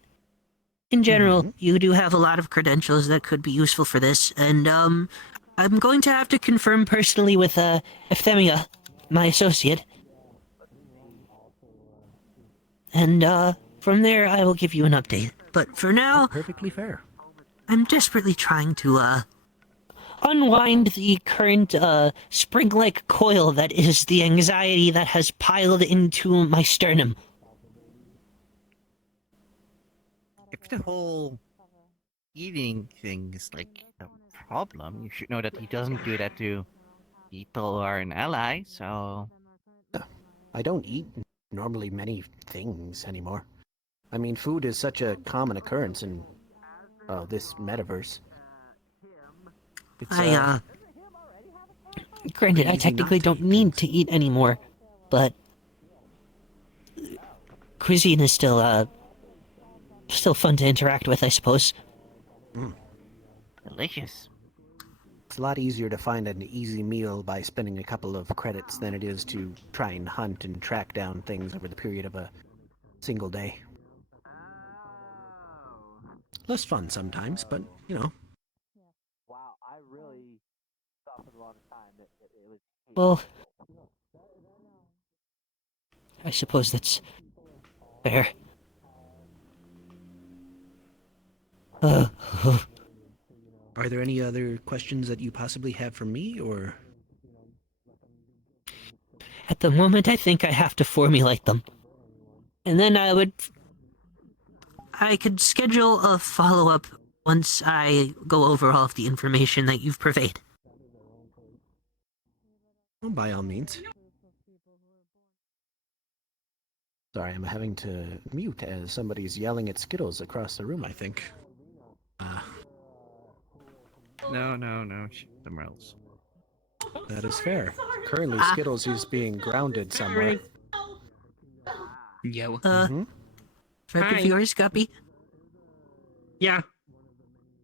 in general, you do have a lot of credentials that could be useful for this, and, I'm going to have to confirm personally with, Euphemia, my associate. And, From there, I will give you an update. But for now, Perfectly fair. I'm desperately trying to, unwind the current, spring-like coil that is the anxiety that has piled into my sternum. If the whole eating thing is like a problem, you should know that he doesn't do that to people who are an ally, so... I don't eat normally many things anymore. I mean, food is such a common occurrence in this metaverse. It's, Granted, I technically don't need to eat anymore, but cuisine is still fun to interact with, I suppose. Delicious. It's a lot easier to find an easy meal by spending a couple of credits than it is to try and hunt and track down things over the period of a single day. Less fun sometimes, but, you know. Wow, I really thought for the longest time that it was... Well, I suppose that's fair. Are there any other questions that you possibly have for me, or...? At the moment, I think I have to formulate them. And then I could schedule a follow-up once I go over all of the information that you've purveyed. Well, by all means. Sorry, I'm having to mute as somebody's yelling at Skittles across the room, I think. No, somewhere else. That is fair. Currently, Skittles is being grounded somewhere. Yo. Friend of yours, Guppy? Yeah.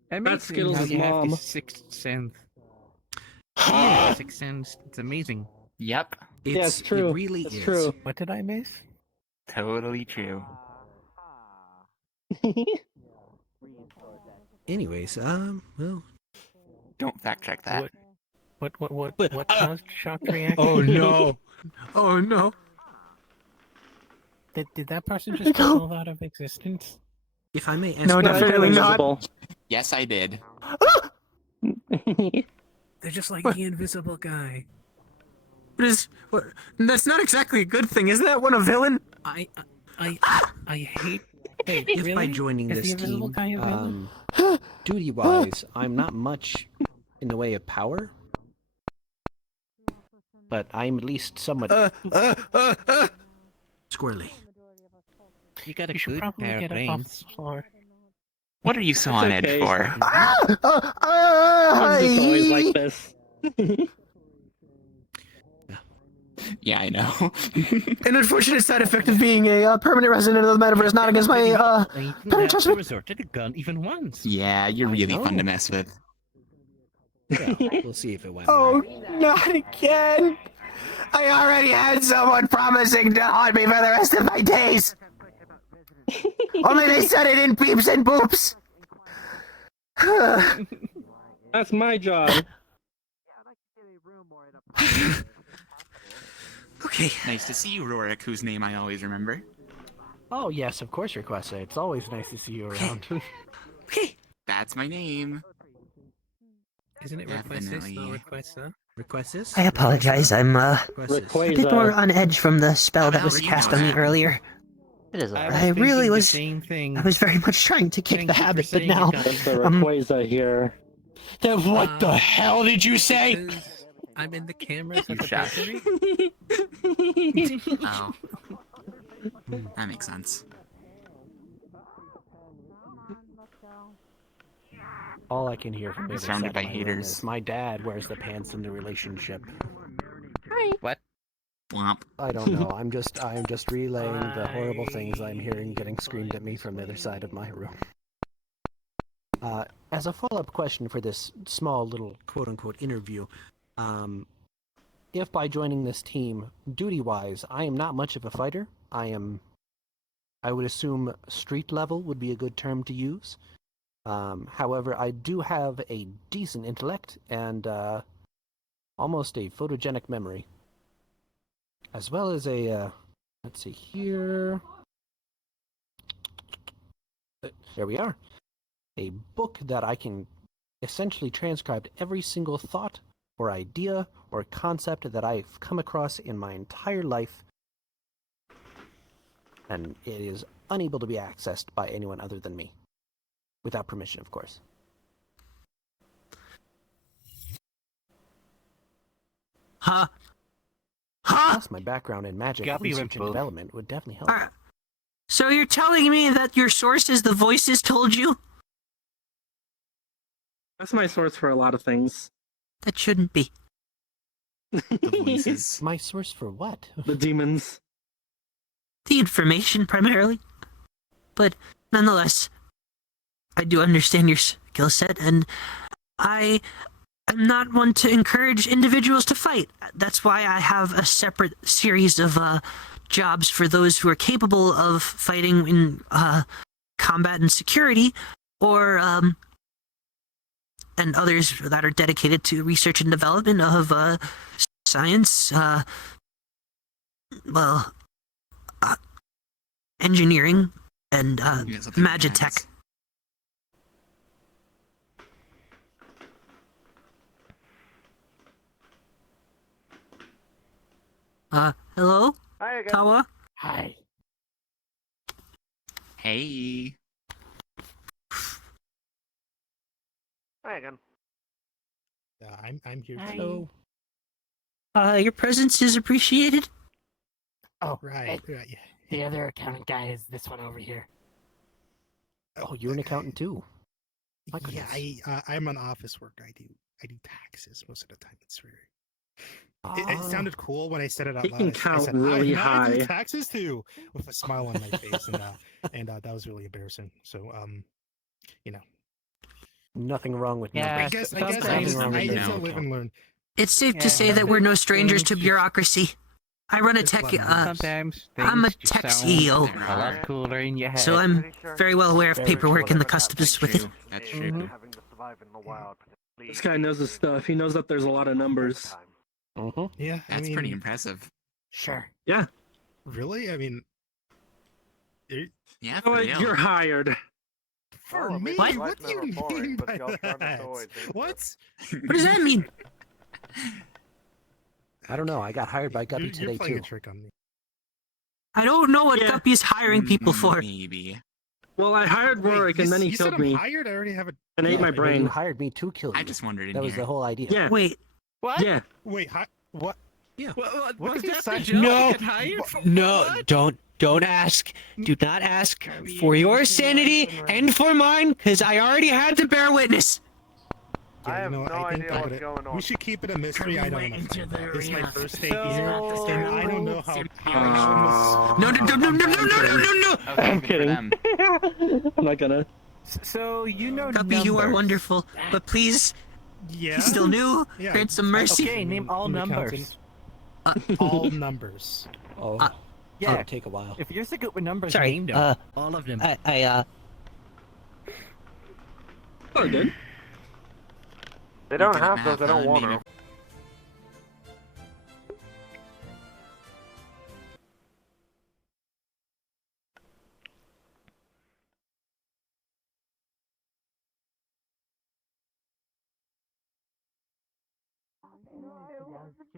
That's Skittles' mom. Sixth sense. Sixth sense. It's amazing. Yep. It's true. It really It's is. true. What did I miss? Totally true. Anyways, well... Don't fact check that. What caused shock reaction? Oh no! Oh no! Did that person just fall out of existence? If I may ask... No, definitely not. Yes, I did. They're just like the invisible guy. That's not exactly a good thing, isn't that one a villain? I hate... Hey, if by joining this team, duty-wise, I'm not much in the way of power, but I'm at least somewhat... Squirrely. You got a You should good probably pair of get up off brains. the floor. What are you so on edge for? I'm just always like this. Yeah, I know. An unfortunate side effect of being a permanent resident of the metaverse, not against my parent trust me. Resort to the gun even once. Yeah, you're really fun to mess with. Well, we'll see if it went. Oh, not again! I already had someone promising to haunt me for the rest of my days. Only they said it in peeps and boops. That's my job. Okay. Nice to see you, Rorik, whose name I always remember. Oh yes, of course, Requesta. It's always nice to see you around. Okay. That's my name. Isn't it Requestis, not Requesta? Requestis? I apologize, I'm, a bit more on edge from the spell that was cast on me earlier. It is alright. I really was... Same thing. I was very much trying to kick the habit, but now... That's the Rayquaza here. What the hell did you say? I'm in the cameras at the shot. bakery. Oh. That makes sense. All I can hear from the other Surrounded side by of my room haters. is my dad wears the pants in the relationship. What? Womp. I don't know. I'm just relaying the horrible things I'm hearing getting screamed at me from the other side of my room. As a follow-up question for this small little quote-unquote interview, if by joining this team, duty-wise, I am not much of a fighter. I would assume street level would be a good term to use. However, I do have a decent intellect and almost a photogenic memory. As well as a, let's see here, There we are. A book that I can essentially transcribe every single thought or idea or concept that I've come across in my entire life, and it is unable to be accessed by anyone other than me. Without permission, of course. Huh? Plus, my background in magic research and development would definitely help. So you're telling me that your source is the voices told you? That's my source for a lot of things. That shouldn't be. The voices. My source for what? The demons. The information, primarily. But nonetheless, I do understand your skill set, and I am not one to encourage individuals to fight. That's why I have a separate series of jobs for those who are capable of fighting in combat and security, or and others that are dedicated to research and development of science, engineering, and magitech. Hello? Hi again. Tawa? Hi. Hey. Hi again. I'm here Hi. too. Your presence is appreciated. Oh, right, yeah. The other accountant guy is this one over here. Oh, you're an accountant too. My Yeah, goodness. I'm on office work. I do taxes most of the time. It's very. It sounded cool when I said it out He loud. can I count said, really I do high. taxes too, with a smile on my face, and that was really embarrassing. So, you know. Nothing wrong with Yeah, numbers. I guess Nothing I just wrong with live numbers. and learn. It's safe to say that we're no strangers to bureaucracy. I run a tech. Sometimes I'm a things just tech sound CEO. a lot cooler in your head. So I'm very well aware of paperwork and the customs with it. That's true. This guy knows his stuff. He knows that there's a lot of numbers. Yeah, That's pretty impressive. Sure. Yeah. Really? I mean, Yeah, Oh, for real. you're hired. for me? What? What do you mean by that? What? What does that mean? I don't know. I got hired by Guppy You're today playing too. a trick on me. I don't know what Guppy is hiring people for. Maybe. Well, I hired Rorik, and then he you said killed I'm me hired? I already have a. and ate my You brain. hired me to kill you. I just wondered in That was here. the whole idea. Yeah. Wait, What? Yeah. Wait, what? Yeah. What did you say? Don't ask. Do not ask for your sanity and for mine, because I already had to bear witness. I have no idea what's going on. We should keep it a mystery. I don't know. This is my first day here, and I don't know how. No. I'm kidding. I'm not gonna. So you know Guppy, you are wonderful, but please, Yeah. he's still new. Yeah. Grant some mercy. Okay, name all I'm an numbers. accountant. All numbers. Oh, Yeah. it'll take a while. If you're so good with numbers, Sorry, name them. All of them. Oh, good. They don't Good at have those. math, They don't huh? want Maybe. them.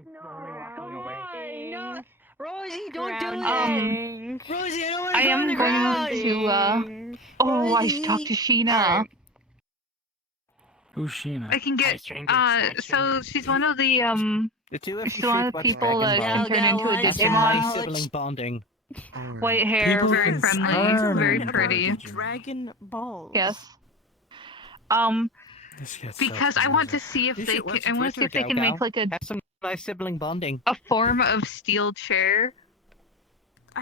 No, Rosie, don't do it. Rosie, I don't want I am going to, oh, I should talk to Sheena. Who's Sheena? I can get, so she's one of the, The two of she's one of the people that Dragon can turn into a That's Digimon. my sibling bonding. White hair, People very can friendly, turn very into a pretty. Digimon. Dragon balls. Yes. This gets Because so I want to confusing. see if You they should can, watch I want to see Twitter, if they can Gal make like a Have some nice sibling bonding. form of steel chair.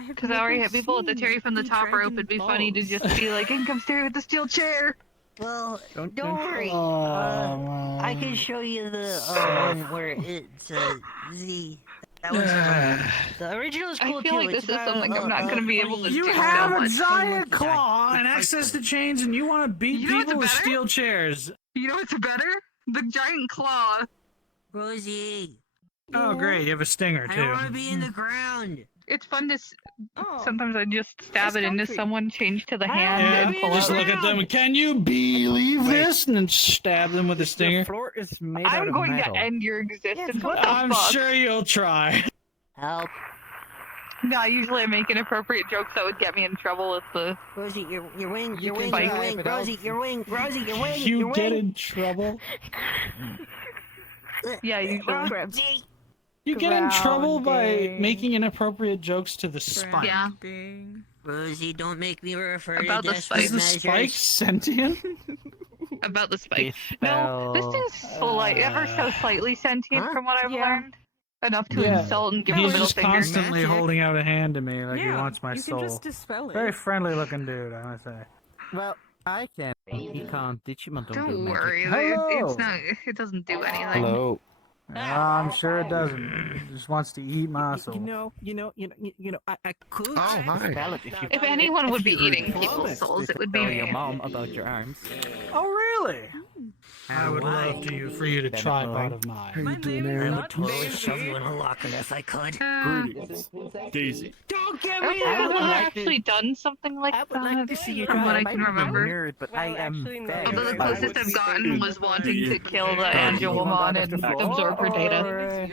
Because I already have people with the Terry from the top rope. It'd be funny to just be like, in comes Terry with the steel chair. Well, Don't worry. Oh, I can show you the one where it's Z. That was the original is cool I feel too. like It's this is about something I'm not going to be able to You do have so a much. giant claw and access to chains, and you want to beat You know what's people with better? steel chairs. You know what's better? The giant claw. Rosie. Oh, great! You have a stinger I too. don't want to be in the ground. It's fun to. Sometimes I just stab it into someone, change to the hand, Yeah, and pull just out. look at them. Can you believe this? And then stab them with a stinger. The floor is made out I'm of going metal. to end your existence. What the I'm fuck? sure you'll try. Help. No, usually I make inappropriate jokes that would get me in trouble with the. Rosie, your wing, You your can wing, your try wing, if it helps. Rosie, your wing, Rosie, your wing, You your get wing. in trouble. Yeah, usually. You get in trouble by making inappropriate jokes to the spike. Yeah. Rosie, don't make me refer About to the desperate Is the measures. spike sentient? About the spike. No, this is ever so slightly sentient from what I've learned. Enough to insult and give a he's middle just finger. constantly holding out a hand to me like he Yeah, wants my you soul. can just dispel it. Very friendly looking dude, I must say. Well, I can. He can't. Digimon don't do Don't magic. worry, Hello. it's not. It doesn't do anything. Hello. I'm sure it doesn't. It just wants to eat my soul. I could hi. dispel it if you. If anyone would be if you eating promised people's souls, to it would be tell your me. mom about your arms. Oh, really? I would love for you to try part of mine. How you doing there? I would totally shove you in a locker if I could. Greetings, Daisy. Don't get I don't think I've ever actually done something like that. From what I can remember. Nerd, but I am very. Although the closest I've gotten was wanting to kill the Angelomon and absorb her data.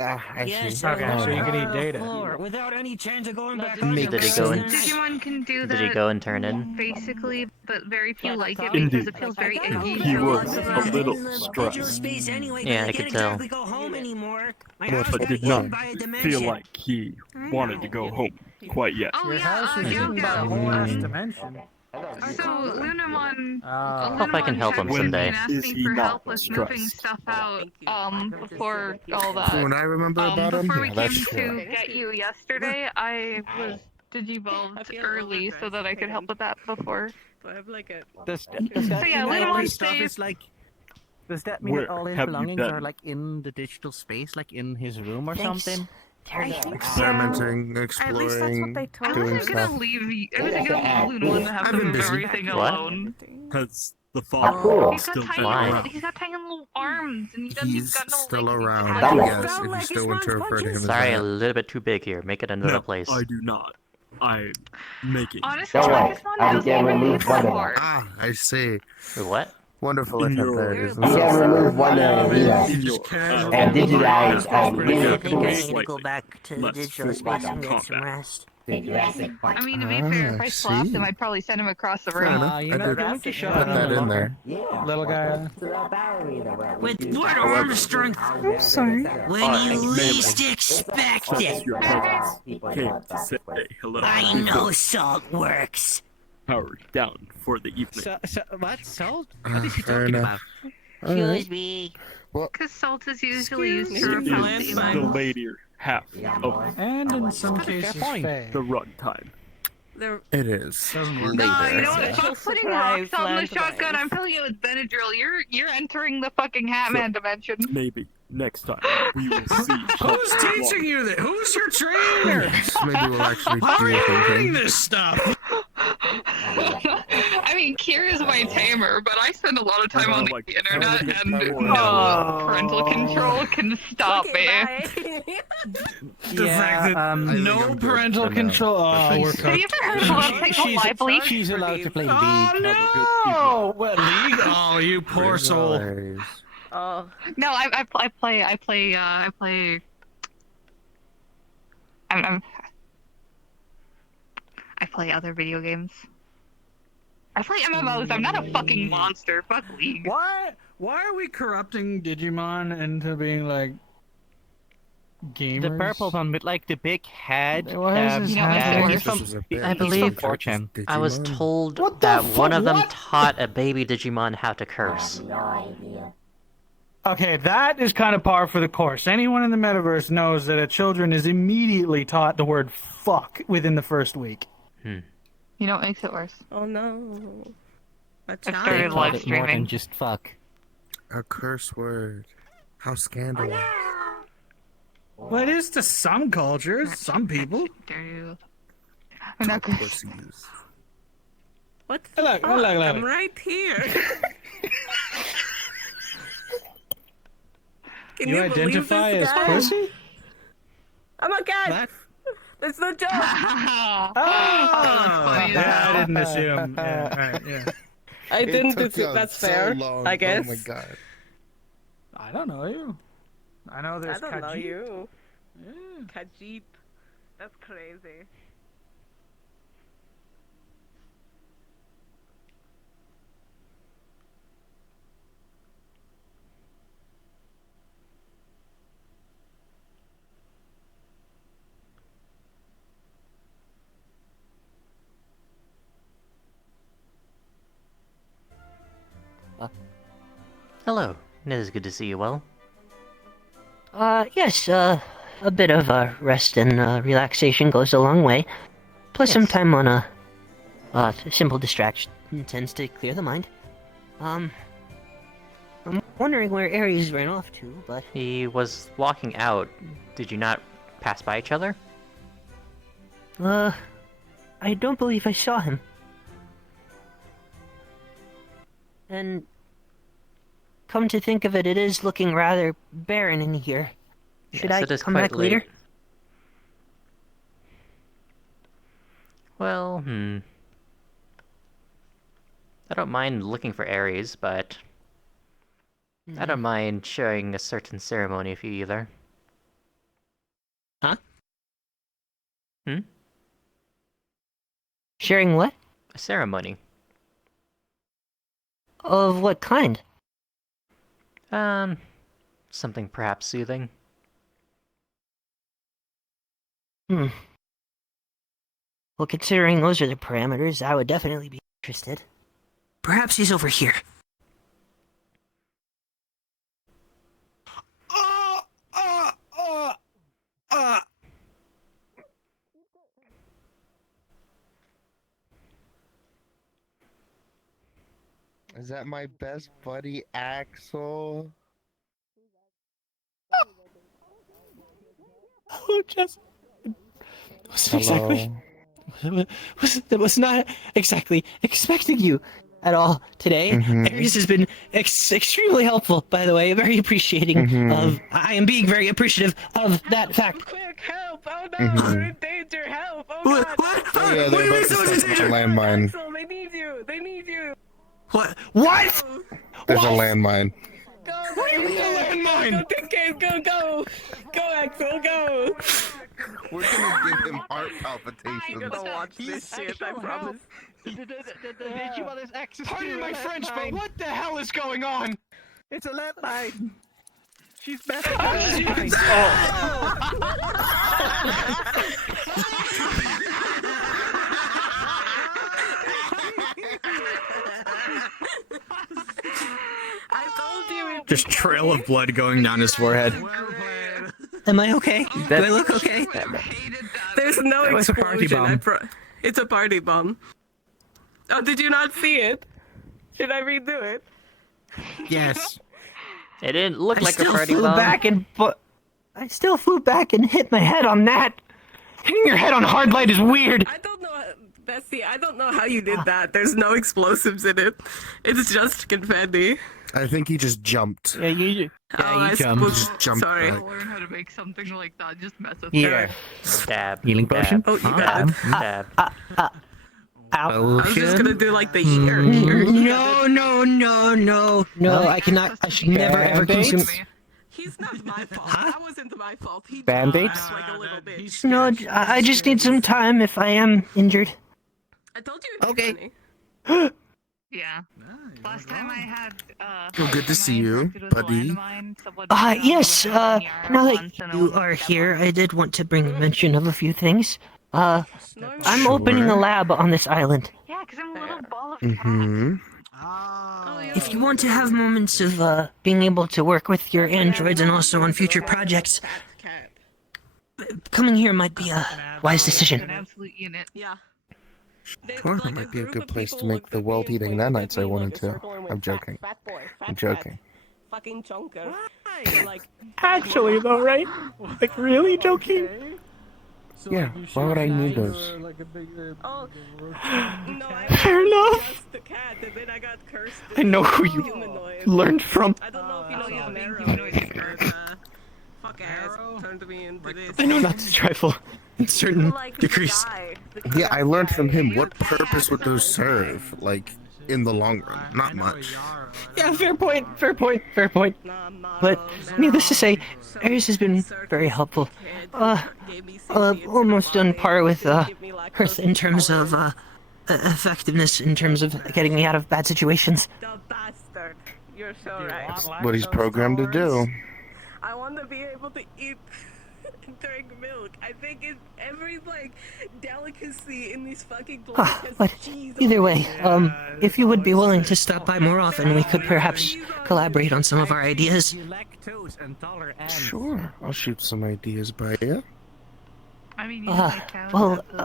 I see. Okay, so you can eat data. Without any chance of going back Makes Did he go in? Digimon can do that. Did he go and turn in? Basically, but very few like it Indeed. because it feels very icky. He was a little digital stressed, space anyway. Yeah, I I could can't tell. exactly go home anymore. My but house got did eaten not by a feel dimension. like he wanted to go home quite yet. Oh Your yeah, house was eaten by a whole ass dimension. So Lunamon, Hope I can help him someday. asked Is me he for not help with moving stressed? stuff out before all that. When I remember about him, Before we yeah, came that's true. to get you yesterday, I was digivolved early so that I could help with that before. Does So that yeah, mean all Lunamon his stuff stays. is like? Does that mean Where that all his have you belongings been? are like in the digital space, like in his room or Thanks. something? Experimenting, exploring, I doing wasn't gonna stuff. leave you. I wasn't gonna leave Lunamon to have I've to been move busy. everything What? alone. Because the father He's still got tiny Why? little. He's got tiny little arms, and he's He's got no still legs. around, He's I got- guess, if you still want to refer to him as Sorry, a that. little bit too big here. Make it another No, place. I do not. I'm making. Honestly, Digimon doesn't even need support. Ah, I see. What? Wonderful In attempt your- there. It is You not can so remove one bad. Just casually and digitize I think I need to slightly go back to the less digital physical space and get some combat. rest. I mean, to be fair, if I slapped him, I'd probably send him across the Fair room. enough. I did put that in there. Little guy. With what arm strength? I'm sorry. When you least expect Since it. your presence came to say hello. I know salt works. Power down for the evening. What? Salt? What is he Fair talking enough. about? Excuse me. Because salt is usually used to It repel is the demons. later half of And in some cases, fey. the run time. It is. Doesn't work. No, you know what? Later. Stop putting rocks on the shotgun. I'm telling you, it's Benadryl. You're entering the fucking Hatman dimension. Maybe next time we will see. Who's teaching you that? Who's your trainer? Maybe we'll actually How are do you learning something. this stuff? I mean, Kira's my tamer, but I spend a lot of time on the internet, and Oh. parental control can stop me. The fact that no parental control. Oh, we're Have you ever heard of a website called Live Leak? She's allowed to play League. Oh no! What league? Oh, you poor soul. No, I play. I play other video games. I play MMOs. I'm not a fucking monster. Fuck League. Why are we corrupting Digimon into being like gamers? The purple one with like the big head. Why is his head he's big? from, I believe Fortune. I was told What the that one fuck? of them What? taught a baby Digimon how to curse. Okay, that is kind of par for the course. Anyone in the metaverse knows that a children is immediately taught the word fuck within the first week. You know what makes it worse? Oh no. I started live More than streaming. just fuck. A curse word. How scandalous. Well, it is to some cultures, some people. I'm not gonna. Pussies. What the fuck? I'm right here. Can You you believe identify this as guy? pussy? Oh my god! It's no joke. Oh, that's funny. Yeah, I didn't assume. Yeah, right, yeah. I didn't took assume. y'all That's so fair. long. I guess. Oh my god. I don't know you. I know there's I don't know Khajiit. you. Yeah. Khajiit. That's crazy. Hello. It is good to see you well. Yes, a bit of rest and relaxation goes a long way. Plus some time on a simple distraction tends to clear the mind. I'm wondering where Ares ran off to, but... He was walking out. Did you not pass by each other? I don't believe I saw him. And... come to think of it, it is looking rather barren in here. Should Yes, I it is come quite back later? late. Well, I don't mind looking for Ares, but I don't mind sharing a certain ceremony with you either. Huh? Hmm? Sharing what? A ceremony. Of what kind? Something perhaps soothing. Well, considering those are the parameters, I would definitely be interested. Perhaps he's over here. Is that my best buddy, Axel? Oh, Jess. Was not exactly expecting you at all today. Ares has been extremely helpful, by the way. Very appreciating of. I am being very appreciative of that fact. Quick, help! Oh no, we're in danger! Help! Oh god! Oh yeah, they're about to start with a landmine. Axel, they need you! They need you! What? What? There's a landmine. Go! What do you mean a landmine? Go! Go, Axel, go! We're gonna give him heart palpitations. I'm gonna watch this shit, I promise. Pardon my French, but what the hell is going on? It's a landmine. She's back. I told you. Just trail of blood going down his forehead. Am I okay? Do I look okay? There's no That was a party explosion. bomb. It's a party bomb. Oh, did you not see it? Should I redo it? Yes. It didn't look like a still party flew bomb. back and I still flew back and hit my head on that. Hitting your head on hard light is weird. I don't know, Bessie. I don't know how you did that. There's no explosives in it. It's just confetti. I think he just jumped. Yeah, you I jumped. suppose- Just jumped Sorry. back. Learn how to make something like that. Just mess with Yeah. Stab. Healing potion? Oh, you Stab. got it. Stab. Ow. I was just gonna do like the ear. No, I cannot. I should never ever consume. He's not my fault. That wasn't my fault. He Band-aids? dropped like a little bitch. No, I just need some time if I am injured. I told you. Okay. Yeah. Last time I had Well, good to see you, buddy. Yes, now that you are here, I did want to bring mention of a few things. I'm opening a lab on this island. Yeah, because I'm a little ball of If you want to have moments of being able to work with your androids and also on future projects, coming here might be a wise decision. an absolute unit. Yeah. Corner might be a good place to make the world-eating nanites I wanted to. I'm joking. I'm joking. Fucking chunker. Like, Actually, though, right? Like, really joking? Yeah, why would I need those? oh, no, Fair enough. the cat, and then I got cursed. I know who you Humanoid. learned from. I don't know if you know yeah, Marrow, humanoid. but fuck ass turned me into this. I know not to trifle. certain degrees. Yeah, I learned from him what purpose would those serve, like, in the long run. Not much. Yeah, fair point. But needless to say, Ares has been very helpful. Almost on par with Hearthe in terms of effectiveness, in terms of getting me out of bad situations. You're so right. That's what he's programmed to do. I want to be able to eat and drink milk. I think it's every delicacy in these fucking places. But either way, if you would be willing to stop by more often, we could perhaps collaborate on some of our ideas. Sure, I'll shoot some ideas by you. I mean,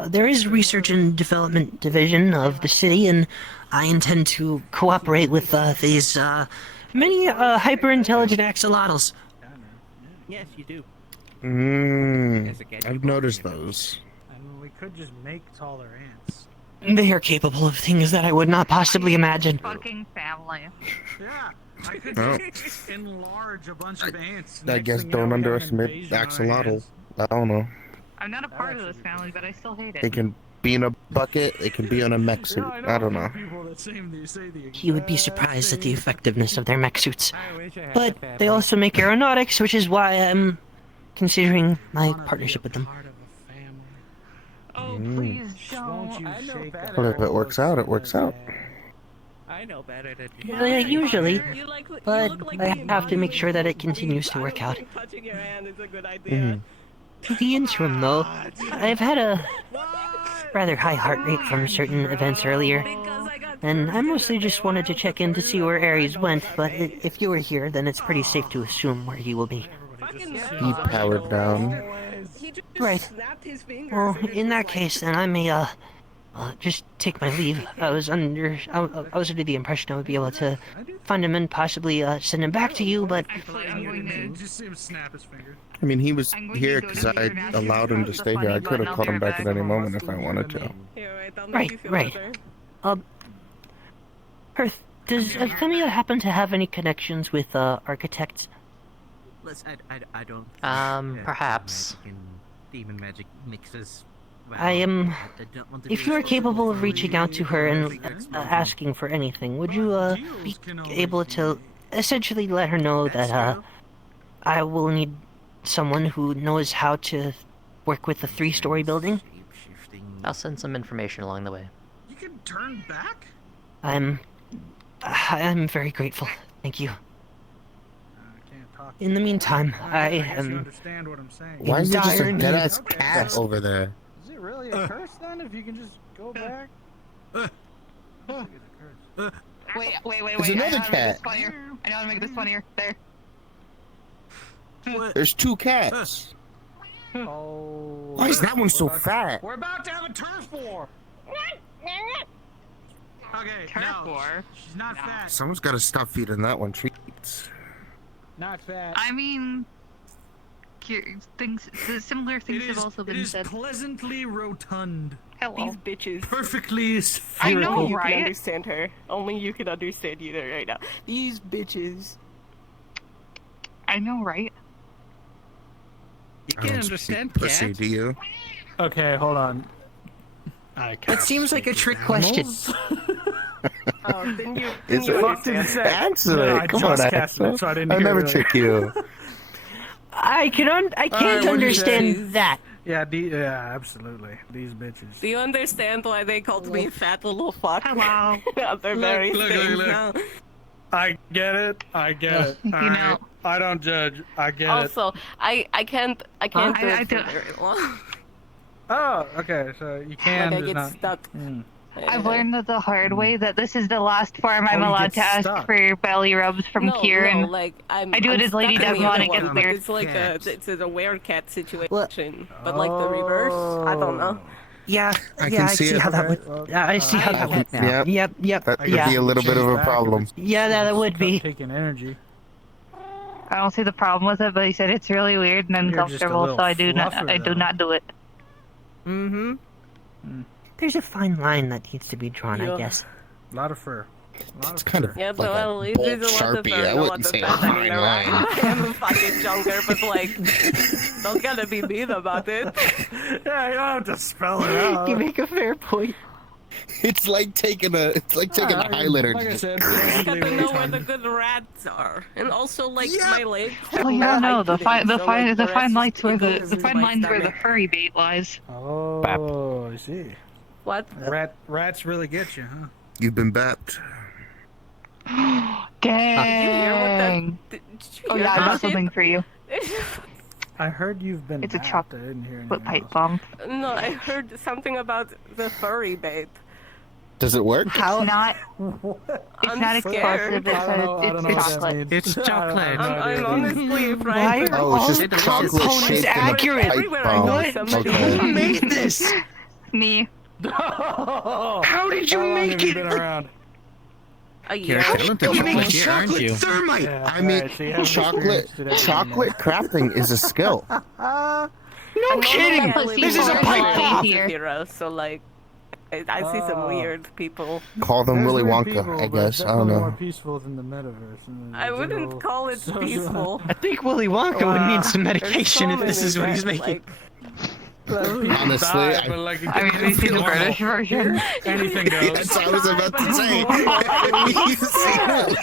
there is research and development division of the city, and I intend to cooperate with these many hyper-intelligent axolotls. Yes, you do. I've noticed those. And we could just make taller ants. They are capable of things that I would not possibly imagine. Fucking family. Yeah, I could just enlarge a bunch of ants. I guess don't underestimate axolotl. I don't know. I'm not a part of this family, but I still hate it. They can be in a bucket, they can be on a mech suit. I don't know. You would be surprised at the effectiveness of their mech suits. But they also make aeronautics, which is why I'm considering my partnership with them. Oh, please don't. Well, if it works out, it works out. I know better than Usually, but I have to make sure that it continues to work out. Touching your hand is a good idea. In the interim, though, I've had a rather high heart rate from certain events earlier, and I mostly just wanted to check in to see where Ares went, but if you were here, then it's pretty safe to assume where he will be. He powered down. Right. Well, in that case, then I may, just take my leave. I was under the impression I would be able to find him and possibly, send him back to you, but... Just see him snap his finger. I mean, he was here because I allowed him to stay here. I could have called him back at any moment if I wanted to. Right. Hearthe, does Euphemia happen to have any connections with, architects? I don't. Perhaps. Demon magic mixes. If you are capable of reaching out to her and asking for anything, would you be able to essentially let her know that I will need someone who knows how to work with the 3-story building? I'll send some information along the way. You can turn back? I'm very grateful. Thank you. In the meantime, I am... Why is there just a dead-ass cat over there? Is it really a curse then, if you can just go back? Wait. There's another cat. I know how to make this funnier. There. There's 2 cats. Oh. Why is that one so fat? We're about to have a turf war. Okay, Turf war? She's not fat. Someone's got to stop feeding that one treats. Not fat. I mean, similar things have also been said. It is pleasantly rotund. Hello. These bitches. Perfectly spherical. I know, You right? can understand her. Only you can understand you right now. These bitches. I know, right? You can't understand cats. Pussy, do you? Okay, hold on. That seems like a trick question. Oh, then you Answer it. Come on, Axel. So I never trick you. I can't understand that. Yeah, absolutely. These bitches. Do you understand why they called me fat little fuck? Hello. They're very things now. I get it. You know. I don't judge. I get it. Also, I can't do it for very long. Oh, okay. So you can. Like I just get not... stuck. I've learned the hard way that this is the last form I'm you allowed get to ask stuck. for belly rubs from Kieran. No, like I do it as Lady stuck in the Devon other and gets one, there. It's like it's a werecat situation, but like the reverse, I don't know. Yeah, I yeah, can I see see it. how that would. I see how that would. Yeah. Yep. That could Yeah. be a little bit of a problem. Yeah, that would be. Taking energy. I don't see the problem with it, but he said it's really weird and uncomfortable, so I do not do it. Mm-hmm. There's a fine line that needs to be drawn, I guess. A lot of fur. It's kind of Yeah, like but well, a it's bold a lot of Sharpie. fur, I no wouldn't lot of say a fat. I mean, fine line. I am a fucking junker, but like, Don't gotta be mean about it. Yeah, you don't have to spell it out. You make a fair point. It's like taking a highlighter. Like I just- said, I gotta usually know where the good rats are, and also like my legs. Well, you don't know the fine so, like, the rest fine is lights where goes the into fine my lines where the stomach. furry bait lies. Oh, I see. What? Rats really get you, huh? You've been bapped. Dang. Did you Oh hear yeah, I that got shit? something for you. I heard you've been. It's a bapped. chocolate I didn't hear anything pipe else. bomb. No, I heard something about the furry bait. Does it work? It's not. It's I'm not scared. explosive. I don't know It's what that chocolate. means. It's chocolate. I'm honestly Why frightened. are Oh, all it's the just chocolate components shaped in a accurate? pipe Everywhere I bomb. go, What? somebody- Okay. Who made this? Me. How did you make have you it? been around? A You're year. a talented You make chocolatier, aren't chocolate you? thermite. Yeah, I mean, alright, so you haven't chocolate experienced it every crafting is a skill. No Normally kidding. I live This in is a a pipe village bomb. here. hero, so like, I see some weird people. Call them There's Willy weird Wonka, people, I but it's guess. I don't definitely more know. peaceful than the metaverse. And the I wouldn't general call it social- peaceful. I think Willy Wonka would need some There's medication so if this many is what he's that, making. Honestly, Die, I- but like, it I mean, can have you seen the normal. British version? Anything goes. That's what I was about to say.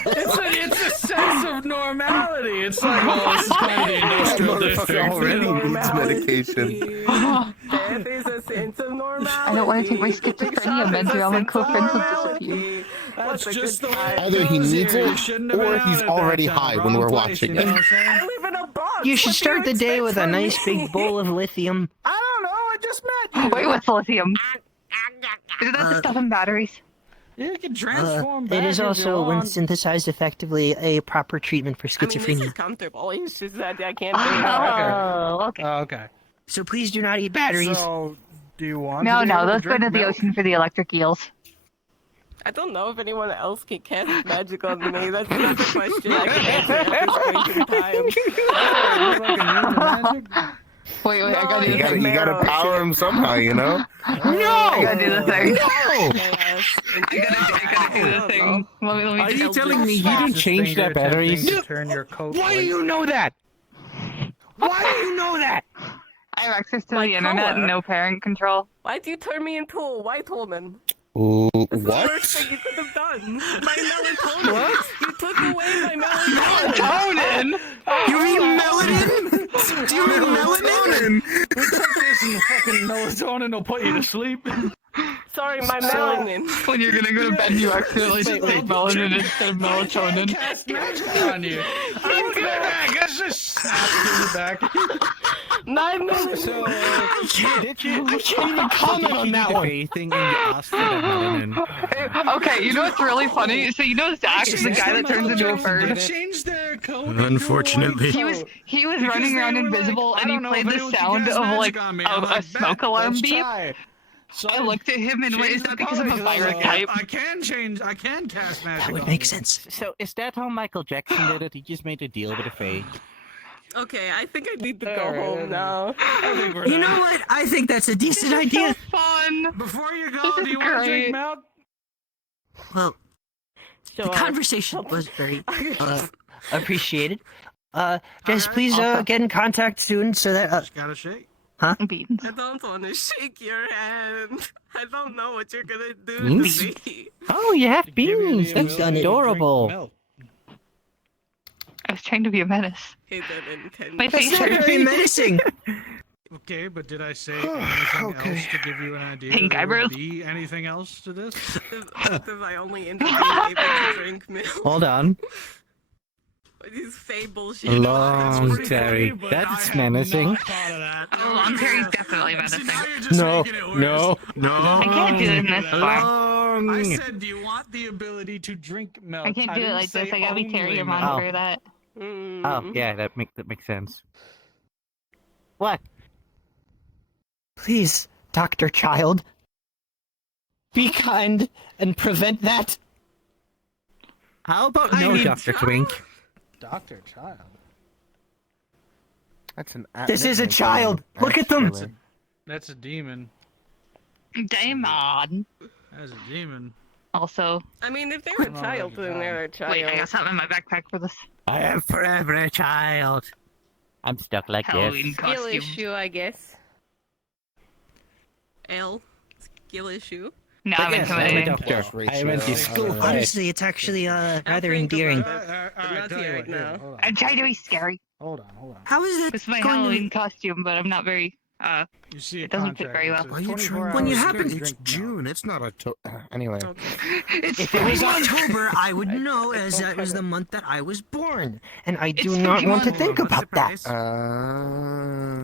It's a sense of normality. It's like, oh, this is kind of the industrial Motherfucker district. already needs medication. There is a sense of normality. I don't want to take my schizophrenia meds or all my cool friends will disappear. That's just the way Either he goes needs here. it, You shouldn't have been or out he's at that already time. high Wrong when we're place, watching you know it. what I'm saying? I live in a box. You should What do start the day expect with a from nice me? big bowl of lithium. I don't know. I just met you. Wait, what's lithium? Isn't that the stuff in batteries? You can transform It back is if you also, when want. synthesized effectively, a proper treatment for I mean, this schizophrenia. is comfortable. It's just that I can't do it. Oh, okay. Okay. So please do not eat batteries. So, do you want No, to be no, able those go drink to the milk? ocean for the electric eels. I don't know if anyone else can cast magic on me. That's not the question I can answer at this point in time. Wait, I gotta do You the thing. gotta power him somehow, you know? I gotta do the thing. No! I gotta do the thing. Let me Are you just- telling me you didn't change their batteries? To turn your coat Why do you know that? Why do you know that? I have access to My the internet color. and no parent control. Why'd you turn me into a white woman? Ooh, That's the what? worst thing you could have done. My melatonin. What? You took away my melatonin. Melatonin? You mean melanin? Do you mean melanin? We took this and fucking melatonin will put you to sleep. Sorry, my melanin. When you're gonna go to bed, you accidentally just take melanin instead of melatonin. Cast magic on you. I'm good back. Let's just snap you back. 9 minutes. So, did you? I can't even comment on that one. Anything and you asked for that melanin. Okay, you know what's really funny? So you know Zach, the guy that turns into a bird? Change their code. Unfortunately. He was running around invisible and he played the sound of like a smoke alarm beep. So I looked at him and went, is that because I'm a pirate type? I can cast magic. That would on make you. sense. So is that how Michael Jackson did it? He just made a deal with a fae. Okay, I think I need to go home now. You know what? I think that's a decent idea. Fun. Before you go, This do is you want to great. drink milk? Well, the conversation was very appreciated. Guys, please get in contact soon so that Just gotta shake. Beans. I don't want to shake your hand. I don't know what you're gonna do Beans? to me. Oh, you have Give you beans. the That's ability to drink adorable. milk. I was trying to be a menace. Hey, that intense. My That's face not hurts. very menacing. Okay, but did I say anything Okay. else to give you an idea? Pink There would eyebrows. be anything else to this? If I only ended up being able to drink milk. Hold on. These fey bullshit. Long pretty Terry. funny, but That's I had menacing. not thought of that. Oh, Long Terry's definitely See, menacing. now you're just No, making it worse. no. I can't do it in this farm. I said, do you want the ability to drink milk? I can't do it didn't like this. say I gotta be Terry only or milk. monitor that. Oh, yeah, that makes sense. What? Please, Dr. Child. Be kind and prevent that. How about I no, need- Dr. Twink? Dr. Child. That's an This is a child. Look at them. That's a demon. Damon. That's a demon. Also, I mean, if they're a child, then they're a child. wait, I got something in my backpack for this. I am forever a child. I'm stuck like Halloween this. Skill costume. issue, I guess. L. Skill issue. No, But I'm yes, I am a intimidating. doctor. I went to school for it. Honestly, it's actually rather endearing. Not here right now. I'm trying to be scary. Hold on. How is that This is my going Halloween costume, but I'm not very. You see It doesn't fit very well. Why are you trying When you happen? happen- It's June. It's not October. Anyway. If it was October, I would know, as that was the month that I was born, and I do not want to think about that.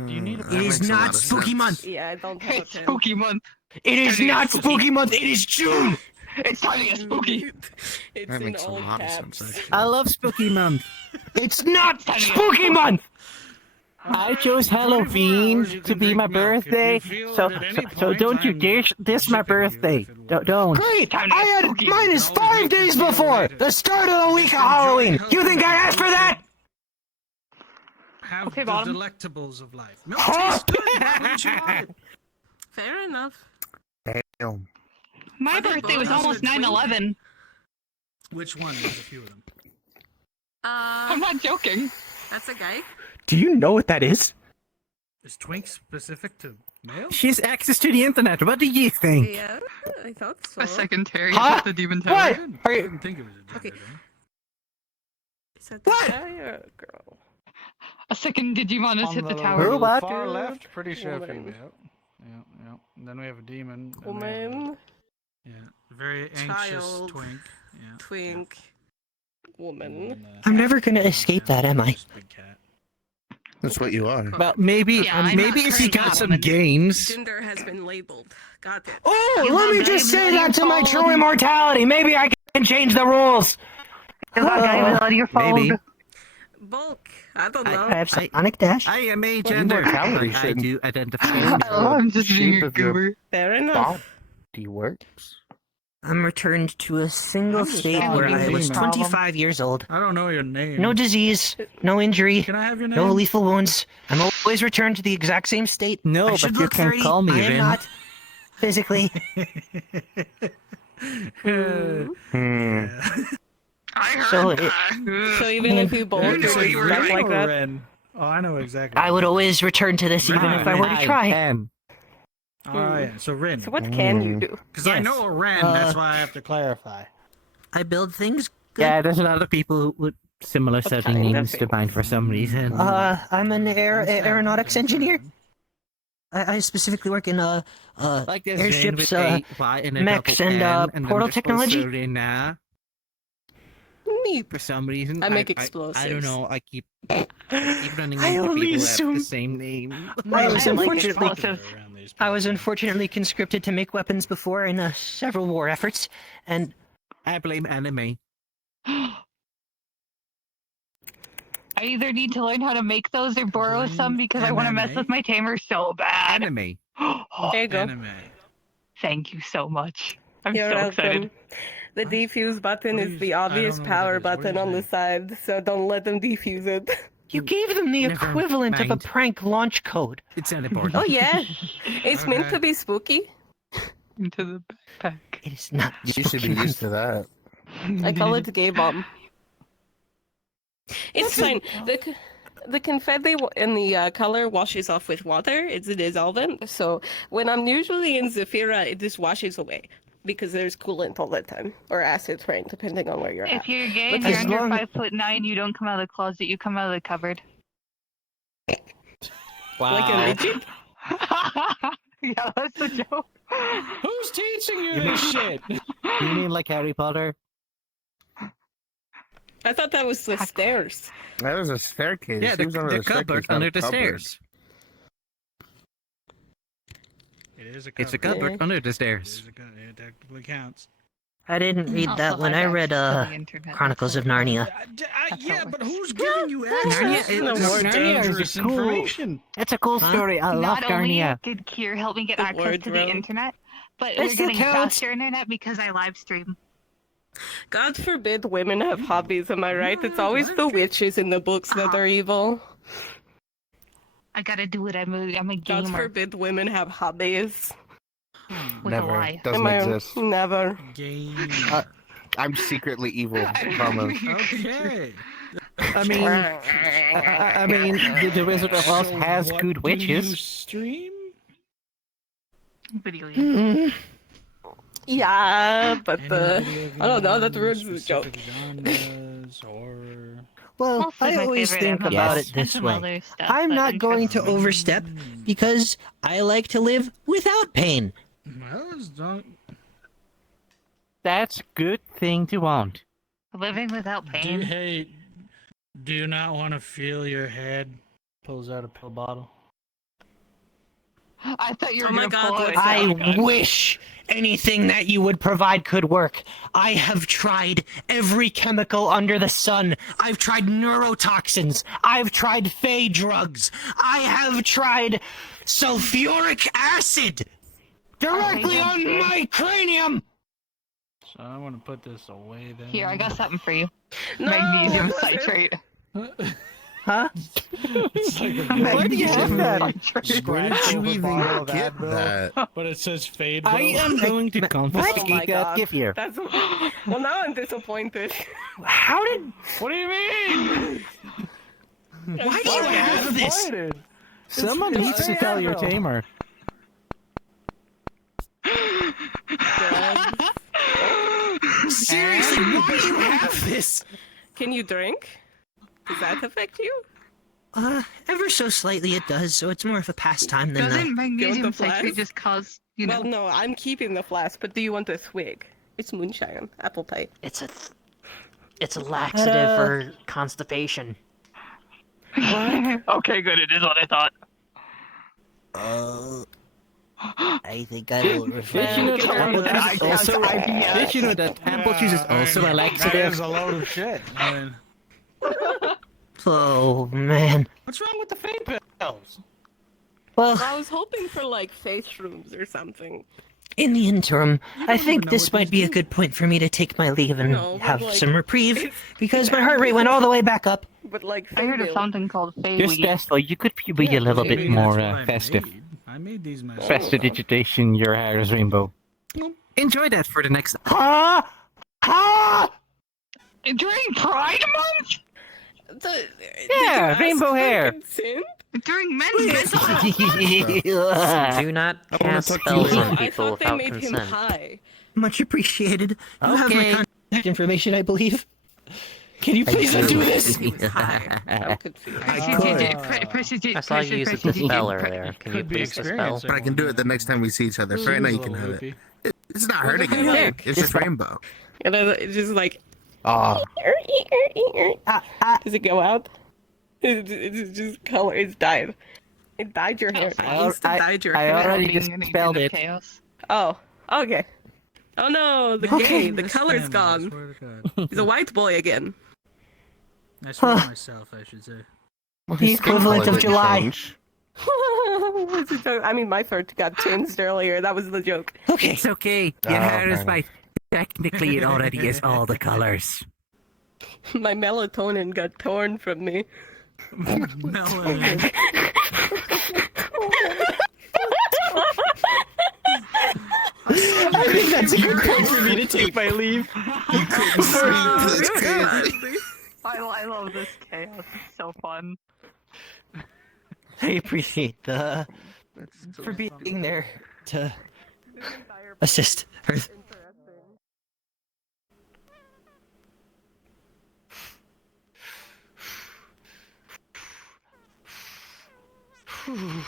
It is not spooky month. Yeah, I don't have a It's pen. spooky month. It is not spooky month. It is June. It's time to get spooky. It's That in makes a all lot of caps. sense, actually. I love Spooky Month. It's not spooky month. I chose Halloween to be my birthday, so don't you dare diss my birthday. Don't. Great. I had mine is 5 days before the start of the week of Halloween. You think I asked for that? Have Okay, the bottom. delectables of life. Milk Huh? tastes good. Why wouldn't you like it? Fair enough. Damn. My birthday was almost 9/11. Which one? There's a few of them. I'm not joking. That's a guy. Do you know what that is? Is Twink specific to male? She has access to the internet. What do you think? Yeah, I thought so. A second Terry. Huh? The demon What? tower. Are I you? didn't think it was a gender. Okay. thing. Is that What? Yeah, you're a girl. A second Digimon has hit the On tower. Who, what? far left, pretty sure Woman. female. Yeah. And then we have a demon. and then Woman, Yeah. Very anxious Child. Twink. Yeah. Twink? woman. I'm never gonna escape that, am I? Big cat. That's what you are. Well, maybe Yeah, I'm maybe not if you currently got a some woman. games. Gender has been labeled. Got it. Oh, You let me have just say diabetes that to my phone. true immortality. Maybe I can change the rules. You got diabetes on your phone. Maybe. Bulk. I don't know. I have Sonic Dash. I am a gender. Immortality I shouldn't do identify. I'm just being Shape a of your goober. Fair enough. body works. I'm returned to a single state following where I the was theme. 25 years old. I don't know your name. No disease, no injury, Can I have your name? no lethal wounds. I'm always returned to the exact same state. No, I but should you look can 30. call me I am Rin. not physically. I heard So that. So even if you both You do know what you were stuff doing, like that, Ren. Oh, I know exactly. I would always return to this even if I were to try. Oh, yeah. So Rin. so what can you do? Because I Yes. know a Ren, that's why I have to clarify. I build things good. Yeah, there's a lot of people with similar sounding kind of names to mine for some reason. I'm an aeronautics engineer. I specifically work in Like there's airships, Rin with a Y and a mechs, double and N, then portal there's technology. also Rina. Me. For some reason, I make I explosives. don't know. I keep running I into only people who have assume- the same name. I was I like unfortunately explosives. I was unfortunately conscripted to make weapons before in several war efforts, and I blame anime. I either need to learn how to make those or borrow some because I want to mess anime? with my tamer so bad. Anime. There you go. Anime. Thank you so much. I'm You're so welcome. excited. The defuse button is Please, the I obvious don't know what power that is. What button are you on the side, so don't let them defuse it. you gave them the Never equivalent of a mind. prank launch code. It's not important. Oh yeah, it's meant Okay. to be spooky. Into the backpack. It is not. You should be spooky used to that. I call it gay bomb. It's fine. The confetti and the color washes off with water. It's a dissolvent. So when I'm usually in Zephyra, it just washes away because there's coolant all the time, or acid rain, depending on where you're at. If you're gay But and you're as under long- 5'9", you don't come out of the closet. You come out of the cupboard. Like a midget? Yeah, that's the joke. Who's teaching you this shit? You mean like Harry Potter? I thought that was the stairs. That was a staircase. Yeah, Who's under the cupboard staircase, not a under the cupboard? stairs. It is a It's a cupboard. cupboard under the It stairs. is a cupboard. It technically counts. I didn't read Also that when had I read access to the internet. Chronicles of Narnia. Yeah, but who's giving you access Narnia to is- this Narnia is dangerous cool. information? That's a cool Huh? story. I love Not only Narnia. did Kier help me get The access to the wardrobe. internet, but That we're still getting counts. faster internet because I live stream. God forbid women have hobbies, am I right? It's always the witches in the books that are evil. I gotta do it. I'm a God gamer forbid women have hobbies. with a Never. Y. Doesn't Am I- exist. Never. Game. I'm secretly evil. Promise. Okay. I mean, I mean, the Wizard of Oz has good Do you witches. stream? Video games. Yeah, but Any the video I don't know. That games, ruins the joke. specific genres, horror. Well, Mostly I my always favorite think MMOs about and it this some way. other stuff I'm that not going to interests me. overstep because I like to live without pain. Well, don't. That's a good thing to want. Living without pain. Do you not want to feel your head? Pulls out a pill bottle. I thought you were Oh my gonna God, pull it. I wish anything that you would provide could work. I have tried every chemical under the sun. I've tried neurotoxins. I've tried fey drugs. I have tried sulfuric acid directly on my cranium. So I want to put this away then. Here, I got something for you. No, Magnesium what was it? citrate. Huh? Why do you have that? Where did you even get that? But it says fade. I am going to Oh my confiscate that God. gift here. That's well. Now I'm disappointed. How did? What do you mean? Why do you have this? Someone needs to tell your tamer. Seriously, why do you have this? Can you drink? Does that affect you? Ever so slightly it does, so it's more of a pastime than Doesn't a... magnesium the flask? citrate just cause, you know? Well, no, I'm keeping the flask, but do you want a swig? It's moonshine, apple pie. It's a laxative for constipation. Okay, good. It is what I thought. I think I will Did you know that apple juice is also? Did you know that apple juice is also a That laxative? is a load of shit. I mean, Oh, man. What's wrong with the fake pills? Well, I was hoping for like face shrooms or something. in the interim, I think this might be a good point for me to take my leave and No, but have like, some reprieve, because my heart rate went all the way back up. But like, I heard of fake something called fey Just weed. Tesla, you could be a little bit maybe more that's what I festive. made. I made these myself. Prestidigitation, your hair is rainbow. Enjoy that for the next. During Pride Month? Yeah, rainbow hair. During Men's Mental Do not I wanna cast talk to you spells later. on I people thought they without made him consent. high. Much appreciated. You have my Okay. contact information, I believe. Can you please do. undo this? I'm confused. I saw you use a spell earlier. Can you Could be please dispel? experience. But I can do it the next time we see each other. For right now, you can have it. It's not hurting look at anything. that. It's just rainbow. And then it's just like, Ah, does it go out? It's just color. It's dyed. It dyed your hair. I already dispelled it. Chaos. Oh, okay. Oh no, the gay, the color's gone. Swear to God. He's a white boy again. I swear to myself, I should say. The equivalent of July. It's a joke. I mean, my throat got tinged earlier. That was the joke. Okay. It's okay. Your hair is white. Technically, it already is all the colors. My melatonin got torn from me. Melanin. I think that's a good point for me to take my leave. You couldn't sleep. That's crazy. I love this chaos. It's so fun. I appreciate the for being there to assist Hearthe. Whew.